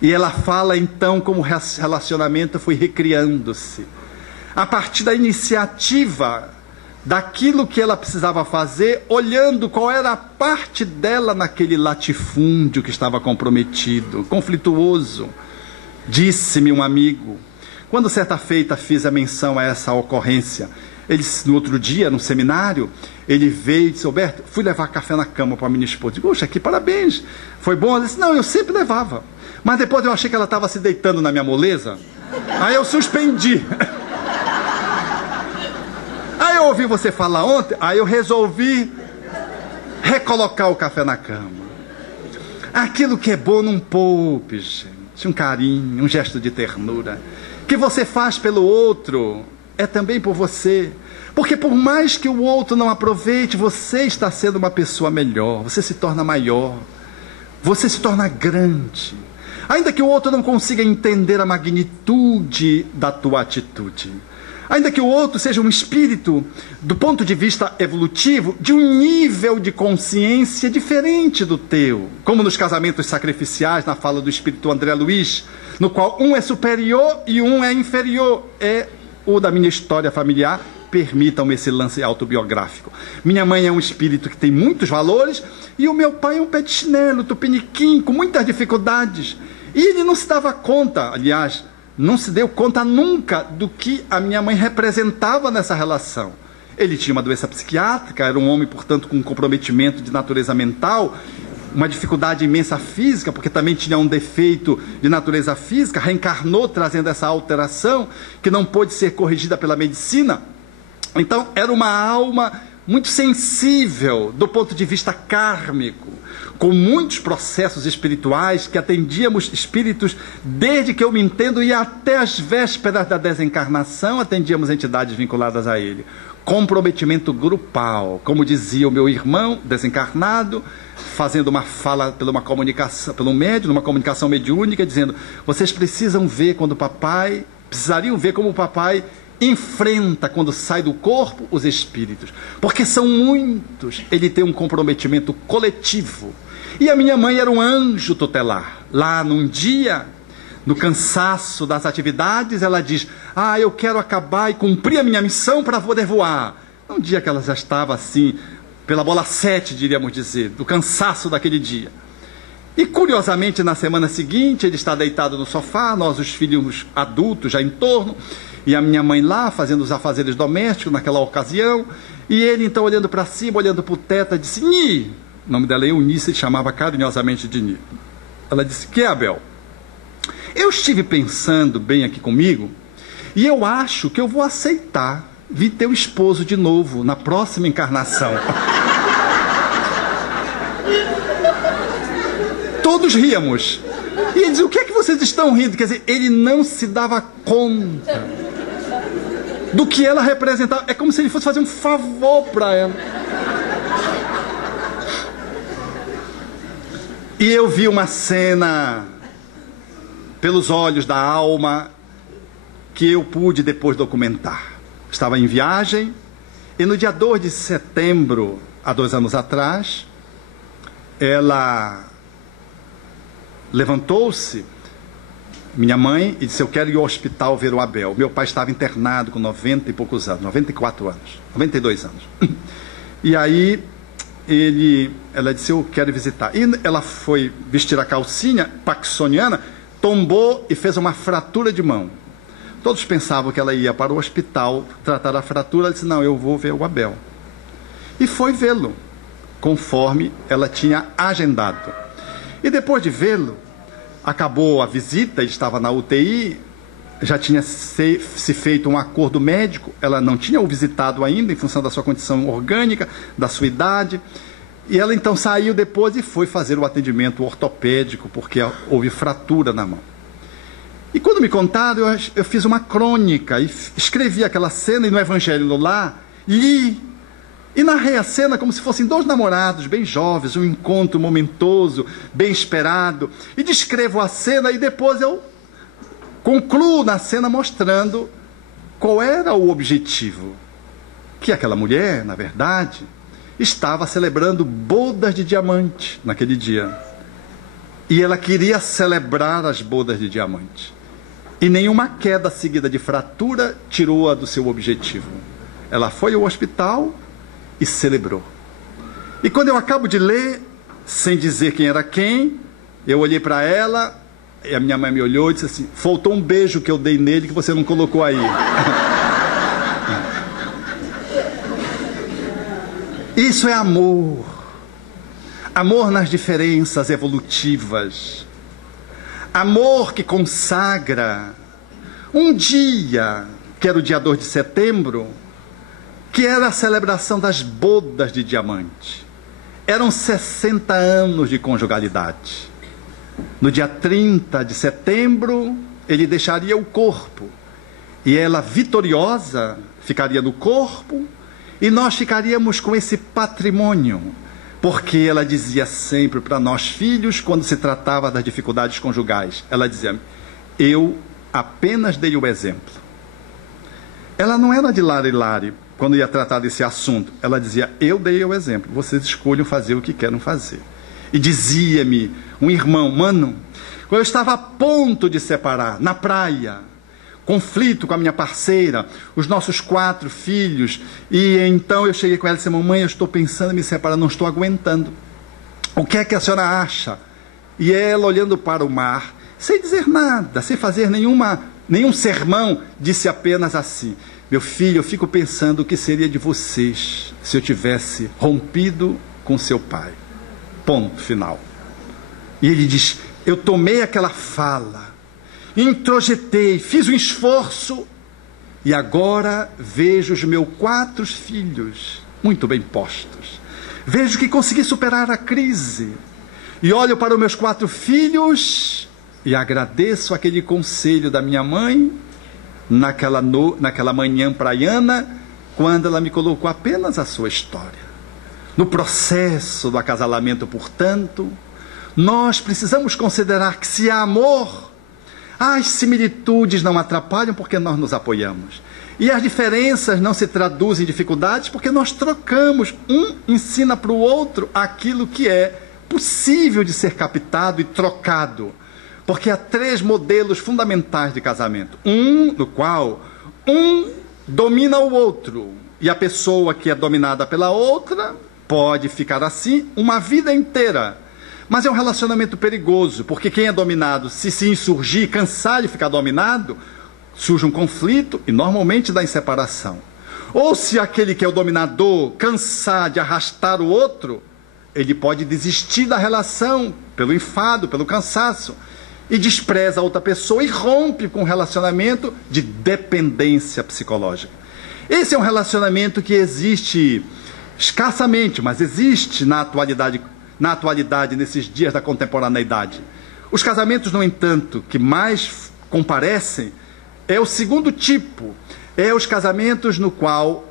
E ela fala então como o relacionamento foi recriando-se. A partir da iniciativa, daquilo que ela precisava fazer, olhando qual era a parte dela naquele latifúndio que estava comprometido, conflituoso. Disse-me um amigo, quando certa feita fiz a menção a essa ocorrência, ele, no outro dia, no seminário, ele veio e disse: Roberto, fui levar café na cama para a minha esposa. Digo: poxa, que parabéns, foi bom? Ele disse: não, eu sempre levava, mas depois eu achei que ela estava se deitando na minha moleza, aí eu suspendi. Aí eu ouvi você falar ontem, aí eu resolvi recolocar o café na cama. Aquilo que é bom não poupe, gente. Um carinho, um gesto de ternura. Que você faz pelo outro, é também por você. Porque por mais que o outro não aproveite, você está sendo uma pessoa melhor. Você se torna maior. Você se torna grande. Ainda que o outro não consiga entender a magnitude da tua atitude. Ainda que o outro seja um espírito, do ponto de vista evolutivo, de um nível de consciência diferente do teu. Como nos casamentos sacrificiais, na fala do espírito André Luiz, no qual um é superior e um é inferior. É o da minha história familiar, permitam-me esse lance autobiográfico. Minha mãe é um espírito que tem muitos valores e o meu pai é um pé de chinelo, tupiniquim, com muitas dificuldades. E ele não se dava conta, aliás, não se deu conta nunca do que a minha mãe representava nessa relação. Ele tinha uma doença psiquiátrica, era um homem, portanto, com um comprometimento de natureza mental, uma dificuldade imensa física, porque também tinha um defeito de natureza física, reencarnou trazendo essa alteração, que não pôde ser corrigida pela medicina. Então, era uma alma muito sensível do ponto de vista kármico, com muitos processos espirituais, que atendíamos espíritos, desde que eu me entendo, e até as vésperas da desencarnação, atendíamos entidades vinculadas a ele. Comprometimento grupal, como dizia o meu irmão desencarnado, fazendo uma fala pela uma comunicação, pelo médium, numa comunicação mediúnica, dizendo: vocês precisam ver quando o papai, precisariam ver como o papai enfrenta, quando sai do corpo, os espíritos, porque são muitos, ele tem um comprometimento coletivo. E a minha mãe era um anjo tutelar. Lá num dia, no cansaço das atividades, ela diz: eu quero acabar e cumprir a minha missão para poder voar. Um dia que ela já estava assim, pela bola 7, diríamos dizer, do cansaço daquele dia. E curiosamente, na semana seguinte, ele está deitado no sofá, nós os filhos adultos já em torno, e a minha mãe lá fazendo os afazeres domésticos naquela ocasião, e ele então olhando para cima, olhando para o teto, disse: Ni, o nome dela é Eunice, ele chamava carinhosamente de Ni. Ela disse: que, Abel? Eu estive pensando bem aqui comigo, e eu acho que eu vou aceitar vir teu esposo de novo na próxima encarnação. Todos ríamos. E ele dizia: o que é que vocês estão rindo? Quer dizer, ele não se dava conta do que ela representava. É como se ele fosse fazer um favor para ela. E eu vi uma cena pelos olhos da alma que eu pude depois documentar. Estava em viagem e no dia 2 de setembro, há 2 anos atrás, ela levantou-se, minha mãe, e disse: eu quero ir ao hospital ver o Abel. Meu pai estava internado com 90 e poucos anos, 94 anos, 92 anos. E aí ela disse: eu quero visitar. E ela foi vestir a calcinha paxoniana, tombou e fez uma fratura de mão. Todos pensavam que ela ia para o hospital tratar a fratura. Ela disse: não, eu vou ver o Abel. E foi vê-lo, conforme ela tinha agendado. E depois de vê-lo, acabou a visita, ele estava na UTI, já tinha se feito um acordo médico, ela não tinha o visitado ainda, em função da sua condição orgânica, da sua idade, e ela então saiu depois e foi fazer o atendimento ortopédico, porque houve fratura na mão. E quando me contaram, eu fiz uma crônica, e escrevi aquela cena, e no Evangelho no Lar, li E narrei a cena como se fossem dois namorados bem jovens, um encontro momentoso, bem esperado. E descrevo a cena e depois eu concluo na cena mostrando qual era o objetivo. Que aquela mulher, na verdade, estava celebrando bodas de diamante naquele dia. E ela queria celebrar as bodas de diamante. E nenhuma queda seguida de fratura tirou-a do seu objetivo. Ela foi ao hospital e celebrou. E quando eu acabo de ler, sem dizer quem era quem, eu olhei para ela, e a minha mãe me olhou e disse assim: faltou um beijo que eu dei nele que você não colocou aí. Isso é amor. Amor nas diferenças evolutivas. Amor que consagra um dia, que era o dia 2 de setembro, que era a celebração das bodas de diamante. Eram 60 anos de conjugalidade. No dia 30 de setembro, ele deixaria o corpo. E ela, vitoriosa, ficaria no corpo, e nós ficaríamos com esse patrimônio. Porque ela dizia sempre para nós filhos, quando se tratava das dificuldades conjugais, ela dizia: eu apenas dei o exemplo. Ela não era de lare-lare quando ia tratar desse assunto. Ela dizia: eu dei o exemplo, vocês escolham fazer o que querem fazer. E dizia-me um irmão: mano, quando eu estava a ponto de separar, na praia, conflito com a minha parceira, os nossos 4 filhos, e então eu cheguei com ela e disse: mamãe, eu estou pensando em me separar, não estou aguentando. O que é que a senhora acha? E ela, olhando para o mar, sem dizer nada, sem fazer nenhum sermão, disse apenas assim: meu filho, eu fico pensando o que seria de vocês se eu tivesse rompido com seu pai. Ponto final. E ele diz: eu tomei aquela fala, introjetei, fiz um esforço, e agora vejo os meus 4 filhos muito bem postos. Vejo que consegui superar a crise. E olho para os meus 4 filhos e agradeço aquele conselho da minha mãe naquela manhã praiana, quando ela me colocou apenas a sua história. No processo do acasalamento, portanto, nós precisamos considerar que, se há amor, as similitudes não atrapalham porque nós nos apoiamos. E as diferenças não se traduzem em dificuldades porque nós trocamos. Um ensina para o outro aquilo que é possível de ser captado e trocado. Porque há 3 modelos fundamentais de casamento. No qual um domina o outro. E a pessoa que é dominada pela outra pode ficar assim uma vida inteira. Mas é um relacionamento perigoso, porque quem é dominado, se insurgir, cansar de ficar dominado, surge um conflito e normalmente dá em separação. Ou se aquele que é o dominador cansar de arrastar o outro, ele pode desistir da relação pelo enfado, pelo cansaço, e despreza a outra pessoa e rompe com um relacionamento de dependência psicológica. Esse é um relacionamento que existe escassamente, mas existe na atualidade, nesses dias da contemporaneidade. Os casamentos, no entanto, que mais comparecem é o segundo tipo. É os casamentos no qual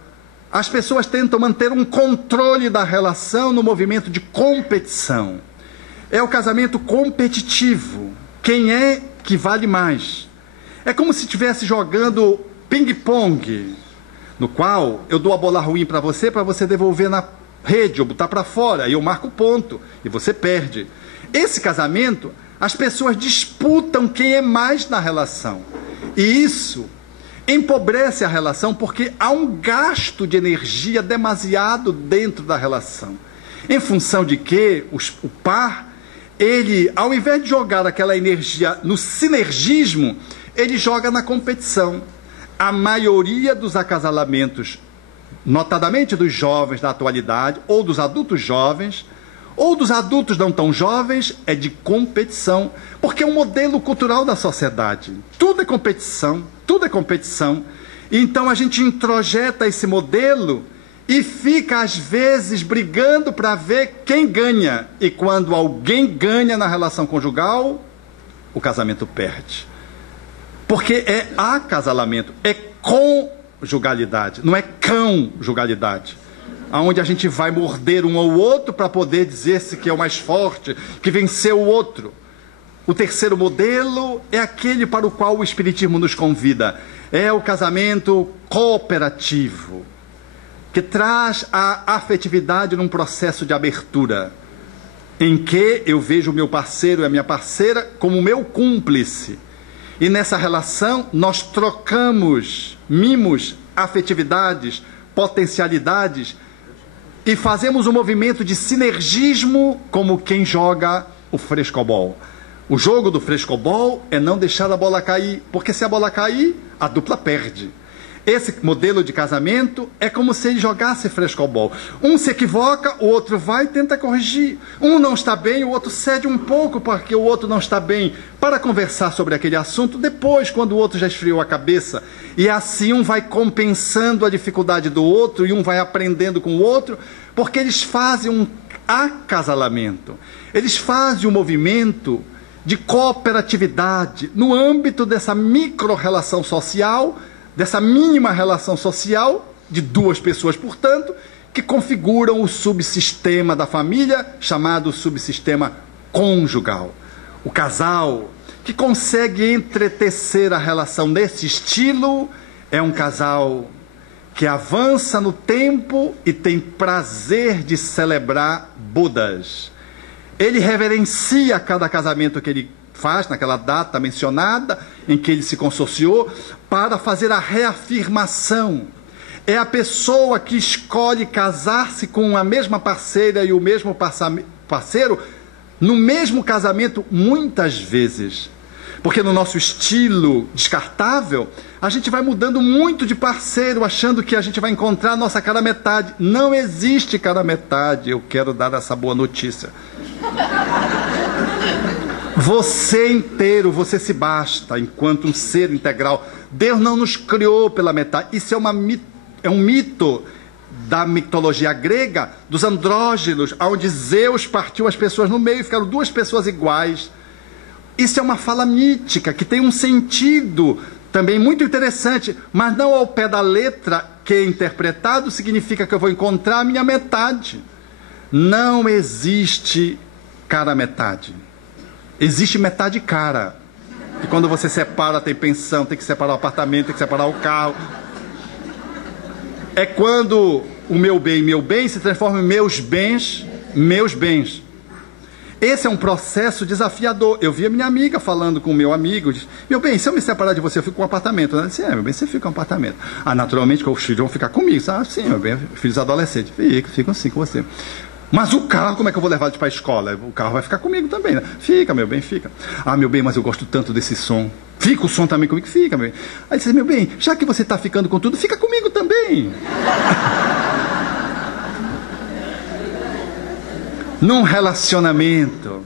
as pessoas tentam manter um controle da relação no movimento de competição. É o casamento competitivo. Quem é que vale mais? É como se estivesse jogando ping-pong, no qual eu dou a bola ruim para você devolver na rede ou botar para fora, e eu marco ponto, e você perde. Esse casamento, as pessoas disputam quem é mais na relação. E isso empobrece a relação porque há um gasto de energia demasiado dentro da relação. Em função de que o par, ele, ao invés de jogar aquela energia no sinergismo, ele joga na competição. A maioria dos acasalamentos, notadamente dos jovens da atualidade, ou dos adultos jovens, ou dos adultos não tão jovens, é de competição, porque é um modelo cultural da sociedade. Tudo é competição, tudo é competição. Então a gente introjeta esse modelo e fica, às vezes, brigando para ver quem ganha. E quando alguém ganha na relação conjugal, o casamento perde. Porque é acasalamento, é conjugalidade, não é conjugalidade. onde a gente vai morder um ao outro para poder dizer-se que é o mais forte, que venceu o outro. O terceiro modelo é aquele para o qual o Espiritismo nos convida. É o casamento cooperativo, que traz a afetividade num processo de abertura, em que eu vejo o meu parceiro e a minha parceira como meu cúmplice. E nessa relação nós trocamos mimos, afetividades, potencialidades e fazemos um movimento de sinergismo como quem joga o frescobol. O jogo do frescobol é não deixar a bola cair, porque se a bola cair, a dupla perde. Esse modelo de casamento é como se ele jogasse frescobol. Um se equivoca, o outro vai e tenta corrigir. Um não está bem, o outro cede um pouco porque o outro não está bem, para conversar sobre aquele assunto depois, quando o outro já esfriou a cabeça. E assim um vai compensando a dificuldade do outro e um vai aprendendo com o outro, porque eles fazem um acasalamento. Eles fazem um movimento de cooperatividade no âmbito dessa micro-relação social, dessa mínima relação social, de duas pessoas, portanto, que configuram o subsistema da família, chamado subsistema conjugal. O casal que consegue entretecer a relação nesse estilo é um casal que avança no tempo e tem prazer de celebrar bodas. Ele reverencia cada casamento que ele faz naquela data mencionada, em que ele se consorciou, para fazer a reafirmação. É a pessoa que escolhe casar-se com a mesma parceira e o mesmo parceiro no mesmo casamento muitas vezes. Porque no nosso estilo descartável, a gente vai mudando muito de parceiro, achando que a gente vai encontrar a nossa cara metade. Não existe cara metade, eu quero dar essa boa notícia. Você inteiro, você se basta enquanto um ser integral. Deus não nos criou pela metade. Isso é um mito da mitologia grega, dos andrógenos, onde Zeus partiu as pessoas no meio e ficaram duas pessoas iguais. Isso é uma fala mítica, que tem um sentido também muito interessante, mas não ao pé da letra, que é interpretado significa que eu vou encontrar a minha metade. Não existe cara metade. Existe metade cara. E quando você separa, tem pensão, tem que separar o apartamento, tem que separar o carro. É quando o meu bem se transforma em meus bens. Esse é um processo desafiador. Eu vi a minha amiga falando com o meu amigo, disse, meu bem, se eu me separar de você, eu fico com um apartamento. Ela disse, meu bem, você fica com um apartamento. Ah, naturalmente, os filhos vão ficar comigo. Ah, sim, meu bem, filhos adolescentes. Ficam assim com você. Mas o carro, como é que eu vou levar para a escola? O carro vai ficar comigo também, né? Fica, meu bem, fica. Ah, meu bem, mas eu gosto tanto desse som. Fica o som também comigo? Fica, meu bem. Aí disse, meu bem, já que você está ficando com tudo, fica comigo também. Num relacionamento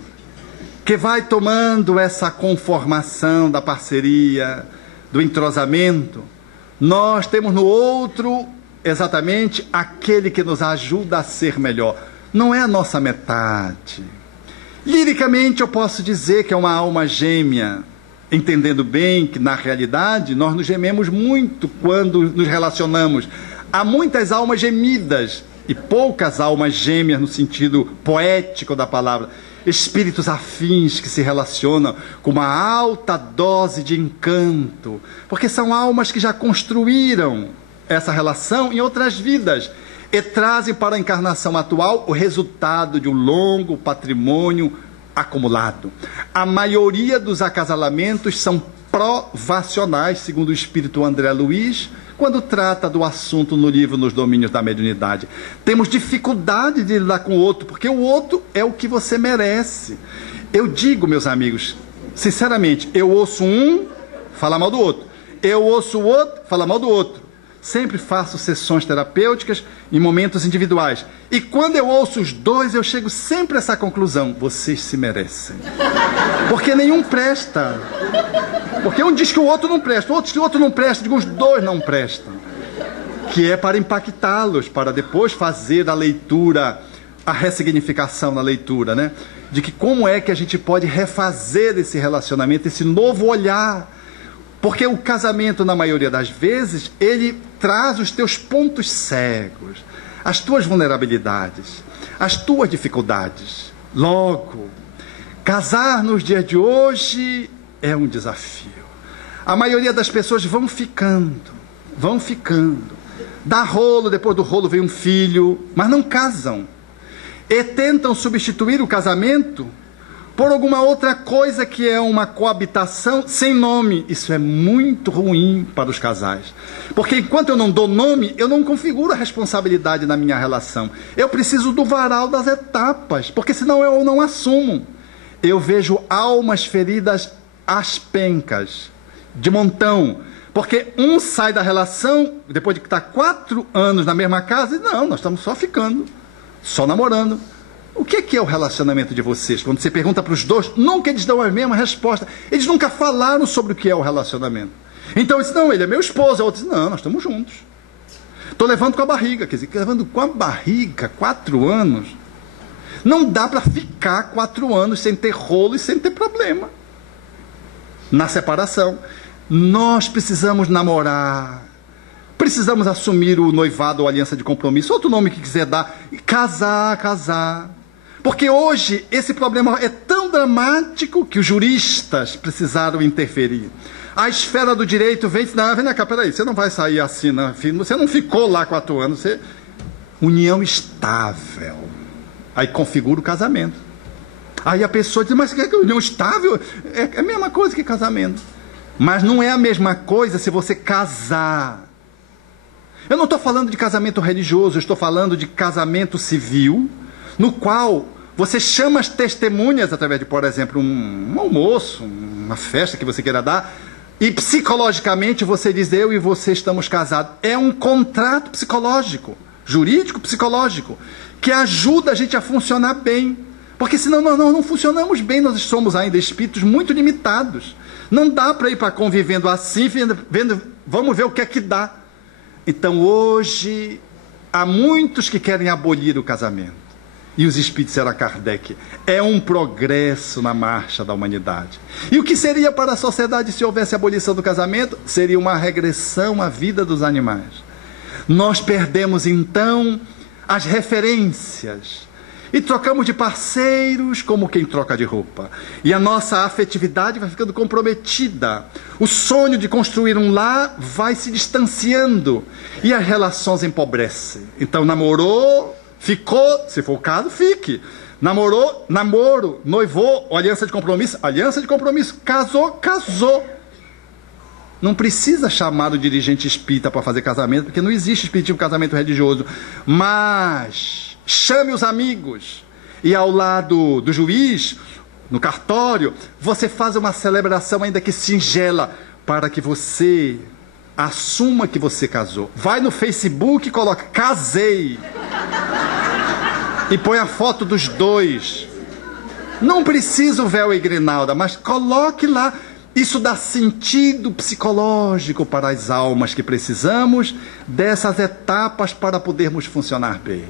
que vai tomando essa conformação da parceria, do entrosamento, nós temos no outro exatamente aquele que nos ajuda a ser melhor. Não é a nossa metade. Liricamente eu posso dizer que é uma alma gêmea, entendendo bem que na realidade nós nos gememos muito quando nos relacionamos. Há muitas almas gemidas e poucas almas gêmeas no sentido poético da palavra. Espíritos afins que se relacionam com uma alta dose de encanto, porque são almas que já construíram essa relação em outras vidas e trazem para a encarnação atual o resultado de um longo patrimônio acumulado. A maioria dos acasalamentos são provacionais, segundo o espírito André Luiz, quando trata do assunto no livro Nos Domínios da Mediunidade. Temos dificuldade de lidar com o outro, porque o outro é o que você merece. Eu digo, meus amigos, sinceramente, eu ouço um falar mal do outro, eu ouço o outro falar mal do outro. Sempre faço sessões terapêuticas em momentos individuais. E quando eu ouço os dois, eu chego sempre a essa conclusão. Vocês se merecem. Porque nenhum presta. Porque um diz que o outro não presta, o outro diz que o outro não presta, digo, os dois não prestam. Que é para impactá-los, para depois fazer a leitura, a ressignificação na leitura, né? De que como é que a gente pode refazer esse relacionamento, esse novo olhar. Porque o casamento, na maioria das vezes, ele traz os teus pontos cegos, as tuas vulnerabilidades, as tuas dificuldades. Logo, casar nos dias de hoje é um desafio. A maioria das pessoas vão ficando. Dá rolo, depois do rolo vem um filho, mas não casam. E tentam substituir o casamento por alguma outra coisa que é uma coabitação sem nome. Isso é muito ruim para os casais. Porque enquanto eu não dou nome, eu não configuro a responsabilidade na minha relação. Eu preciso do varal das etapas, porque senão eu não assumo. Eu vejo almas feridas às pencas, de montão. Porque um sai da relação, depois de estar 4 anos na mesma casa, e não, nós estamos só ficando, só namorando. O que é o relacionamento de vocês? Quando você pergunta para os dois, nunca eles dão a mesma resposta. Eles nunca falaram sobre o que é o relacionamento. Então, eles não, ele é meu esposo. A outra diz, não, nós estamos juntos. Estou levando com a barriga. Quer dizer, levando com a barriga 4 anos. Não dá para ficar 4 anos sem ter rolo e sem ter problema. Na separação. Nós precisamos namorar. Precisamos assumir o noivado ou aliança de compromisso. Outro nome que quiser dar. Casar. Porque hoje esse problema é tão dramático que os juristas precisaram interferir. A esfera do direito vem cá, peraí, você não vai sair assim, não, filho, você não ficou lá 4 anos, você... União estável. Aí configura o casamento. Aí a pessoa diz, mas quer que união estável? É a mesma coisa que casamento. Mas não é a mesma coisa se você casar. Eu não estou falando de casamento religioso, eu estou falando de casamento civil, no qual você chama as testemunhas através de, por exemplo, um almoço, uma festa que você queira dar, e psicologicamente você diz, eu e você estamos casados. É um contrato psicológico, jurídico psicológico, que ajuda a gente a funcionar bem. Porque senão nós não funcionamos bem, nós somos ainda espíritos muito limitados. Não dá para ir para convivendo assim, vamos ver o que é que dá. Então hoje, há muitos que querem abolir o casamento. E os espíritos será Kardec. É um progresso na marcha da humanidade. E o que seria para a sociedade se houvesse abolição do casamento? Seria uma regressão à vida dos animais. Nós perdemos então as referências. E trocamos de parceiros como quem troca de roupa. E a nossa afetividade vai ficando comprometida. O sonho de construir um lar vai se distanciando. E as relações empobrecem. Então namorou, ficou, se for o caso, fique. Namorou, namoro, noivou, aliança de compromisso, casou. Não precisa chamar o dirigente espírita para fazer casamento, porque não existe espiritismo casamento religioso. Mas chame os amigos e ao lado do juiz, no cartório, você faz uma celebração ainda que singela, para que você assuma que você casou. Vai no Facebook e coloca, casei. E põe a foto dos dois. Não precisa o véu e grinalda, mas coloque lá. Isso dá sentido psicológico para as almas que precisamos dessas etapas para podermos funcionar bem.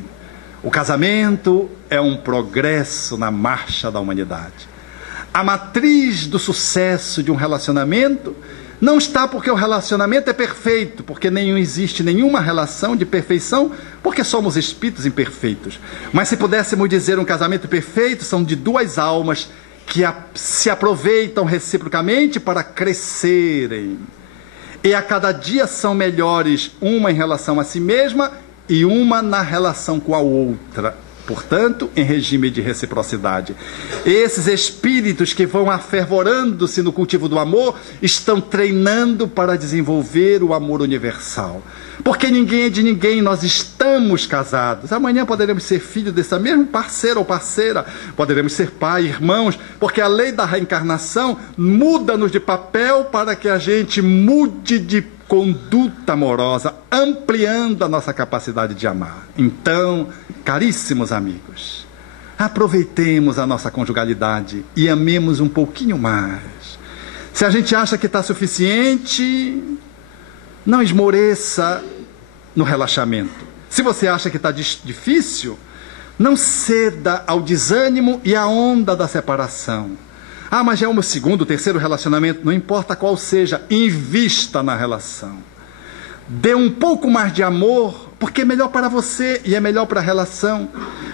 O casamento é um progresso na marcha da humanidade. A matriz do sucesso de um relacionamento não está porque o relacionamento é perfeito, porque não existe nenhuma relação de perfeição, porque somos espíritos imperfeitos. Mas se pudéssemos dizer um casamento perfeito, são de 2 almas que se aproveitam reciprocamente para crescerem. E a cada dia são melhores, uma em relação a si mesma e uma na relação com a outra. Portanto, em regime de reciprocidade. Esses espíritos que vão afervorando-se no cultivo do amor estão treinando para desenvolver o amor universal. Porque ninguém é de ninguém, nós estamos casados. Amanhã poderemos ser filhos desse mesmo parceiro ou parceira, poderemos ser pai, irmãos, porque a lei da reencarnação muda-nos de papel para que a gente mude de conduta amorosa, ampliando a nossa capacidade de amar. Então, caríssimos amigos, aproveitemos a nossa conjugalidade e amemos um pouquinho mais. Se a gente acha que está suficiente, não esmoreça no relaxamento. Se você acha que está difícil, não ceda ao desânimo e à onda da separação. Ah, mas já é o meu 2º, 3º relacionamento, não importa qual seja, invista na relação. Dê um pouco mais de amor, porque é melhor para você e é melhor para a relação.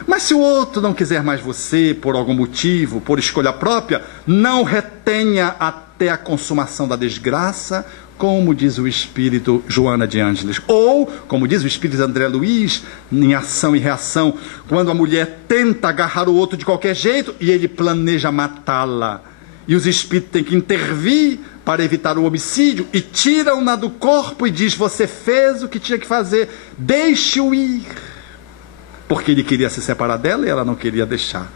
Mas se o outro não quiser mais você, por algum motivo, por escolha própria, não retenha até a consumação da desgraça, como diz o espírito Joana de Ângeles. Ou, como diz o espírito André Luiz, em Ação e Reação, quando a mulher tenta agarrar o outro de qualquer jeito e ele planeja matá-la. E os espíritos têm que intervir para evitar o homicídio e tiram-na do corpo e diz: você fez o que tinha que fazer, deixe-o ir. Porque ele queria se separar dela e ela não queria deixar.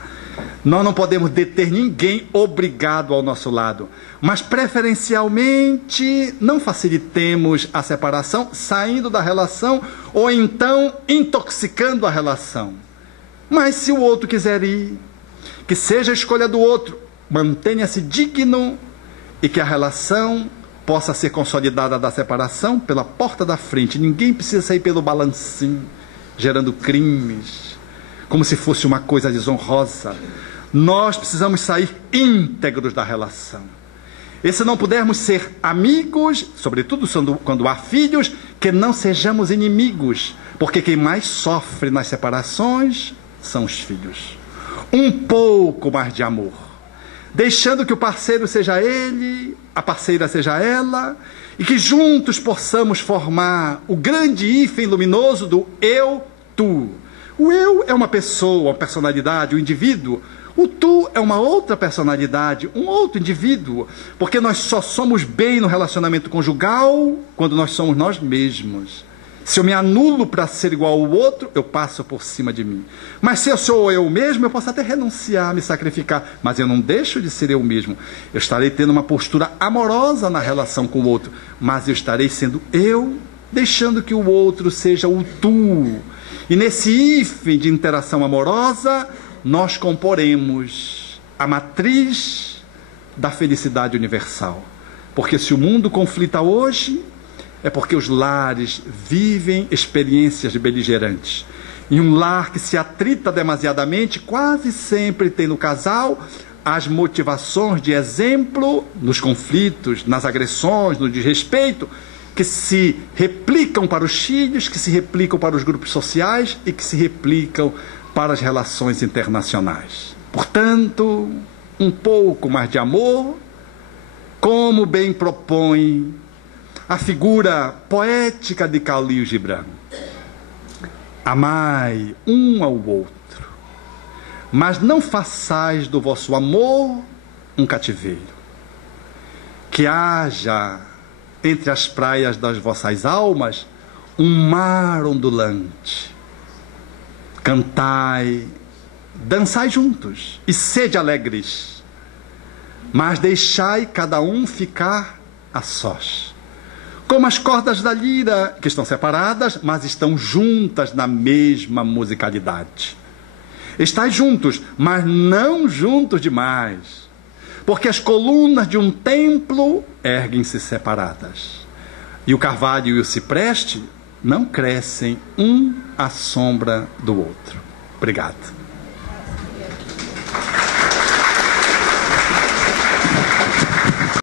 Nós não podemos deter ninguém obrigado ao nosso lado, mas preferencialmente não facilitemos a separação saindo da relação ou então intoxicando a relação. Mas se o outro quiser ir, que seja a escolha do outro, mantenha-se digno e que a relação possa ser consolidada da separação pela porta da frente. Ninguém precisa sair pelo balancinho, gerando crimes, como se fosse uma coisa desonrosa. Nós precisamos sair íntegros da relação. E se não pudermos ser amigos, sobretudo quando há filhos, que não sejamos inimigos, porque quem mais sofre nas separações são os filhos. Um pouco mais de amor, deixando que o parceiro seja ele, a parceira seja ela, e que juntos possamos formar o grande hífen luminoso do eu-tu. O eu é uma pessoa, uma personalidade, um indivíduo. O tu é uma outra personalidade, um outro indivíduo, porque nós só somos bem no relacionamento conjugal quando nós somos nós mesmos. Se eu me anulo para ser igual ao outro, eu passo por cima de mim. Mas se eu sou eu mesmo, eu posso até renunciar, me sacrificar, mas eu não deixo de ser eu mesmo. Eu estarei tendo uma postura amorosa na relação com o outro, mas eu estarei sendo eu, deixando que o outro seja o tu. E nesse hífen de interação amorosa, nós comporemos a matriz da felicidade universal. Porque se o mundo conflita hoje, é porque os lares vivem experiências de beligerantes. E um lar que se atrita demasiadamente, quase sempre tem no casal as motivações de exemplo nos conflitos, nas agressões, no desrespeito, que se replicam para os filhos, que se replicam para os grupos sociais e que se replicam para as relações internacionais. Portanto, um pouco mais de amor, como bem propõe a figura poética de Khalil Gibran. Amai um ao outro, mas não façais do vosso amor um cativeiro. Que haja entre as praias das vossas almas um mar ondulante. Cantai, dançai juntos e sede alegres, mas deixai cada um ficar a sós. Como as cordas da lira, que estão separadas, mas estão juntas na mesma musicalidade. Estais juntos, mas não juntos demais, porque as colunas de um templo erguem-se separadas, e o carvalho e o cipreste não crescem um à sombra do outro. Obrigado.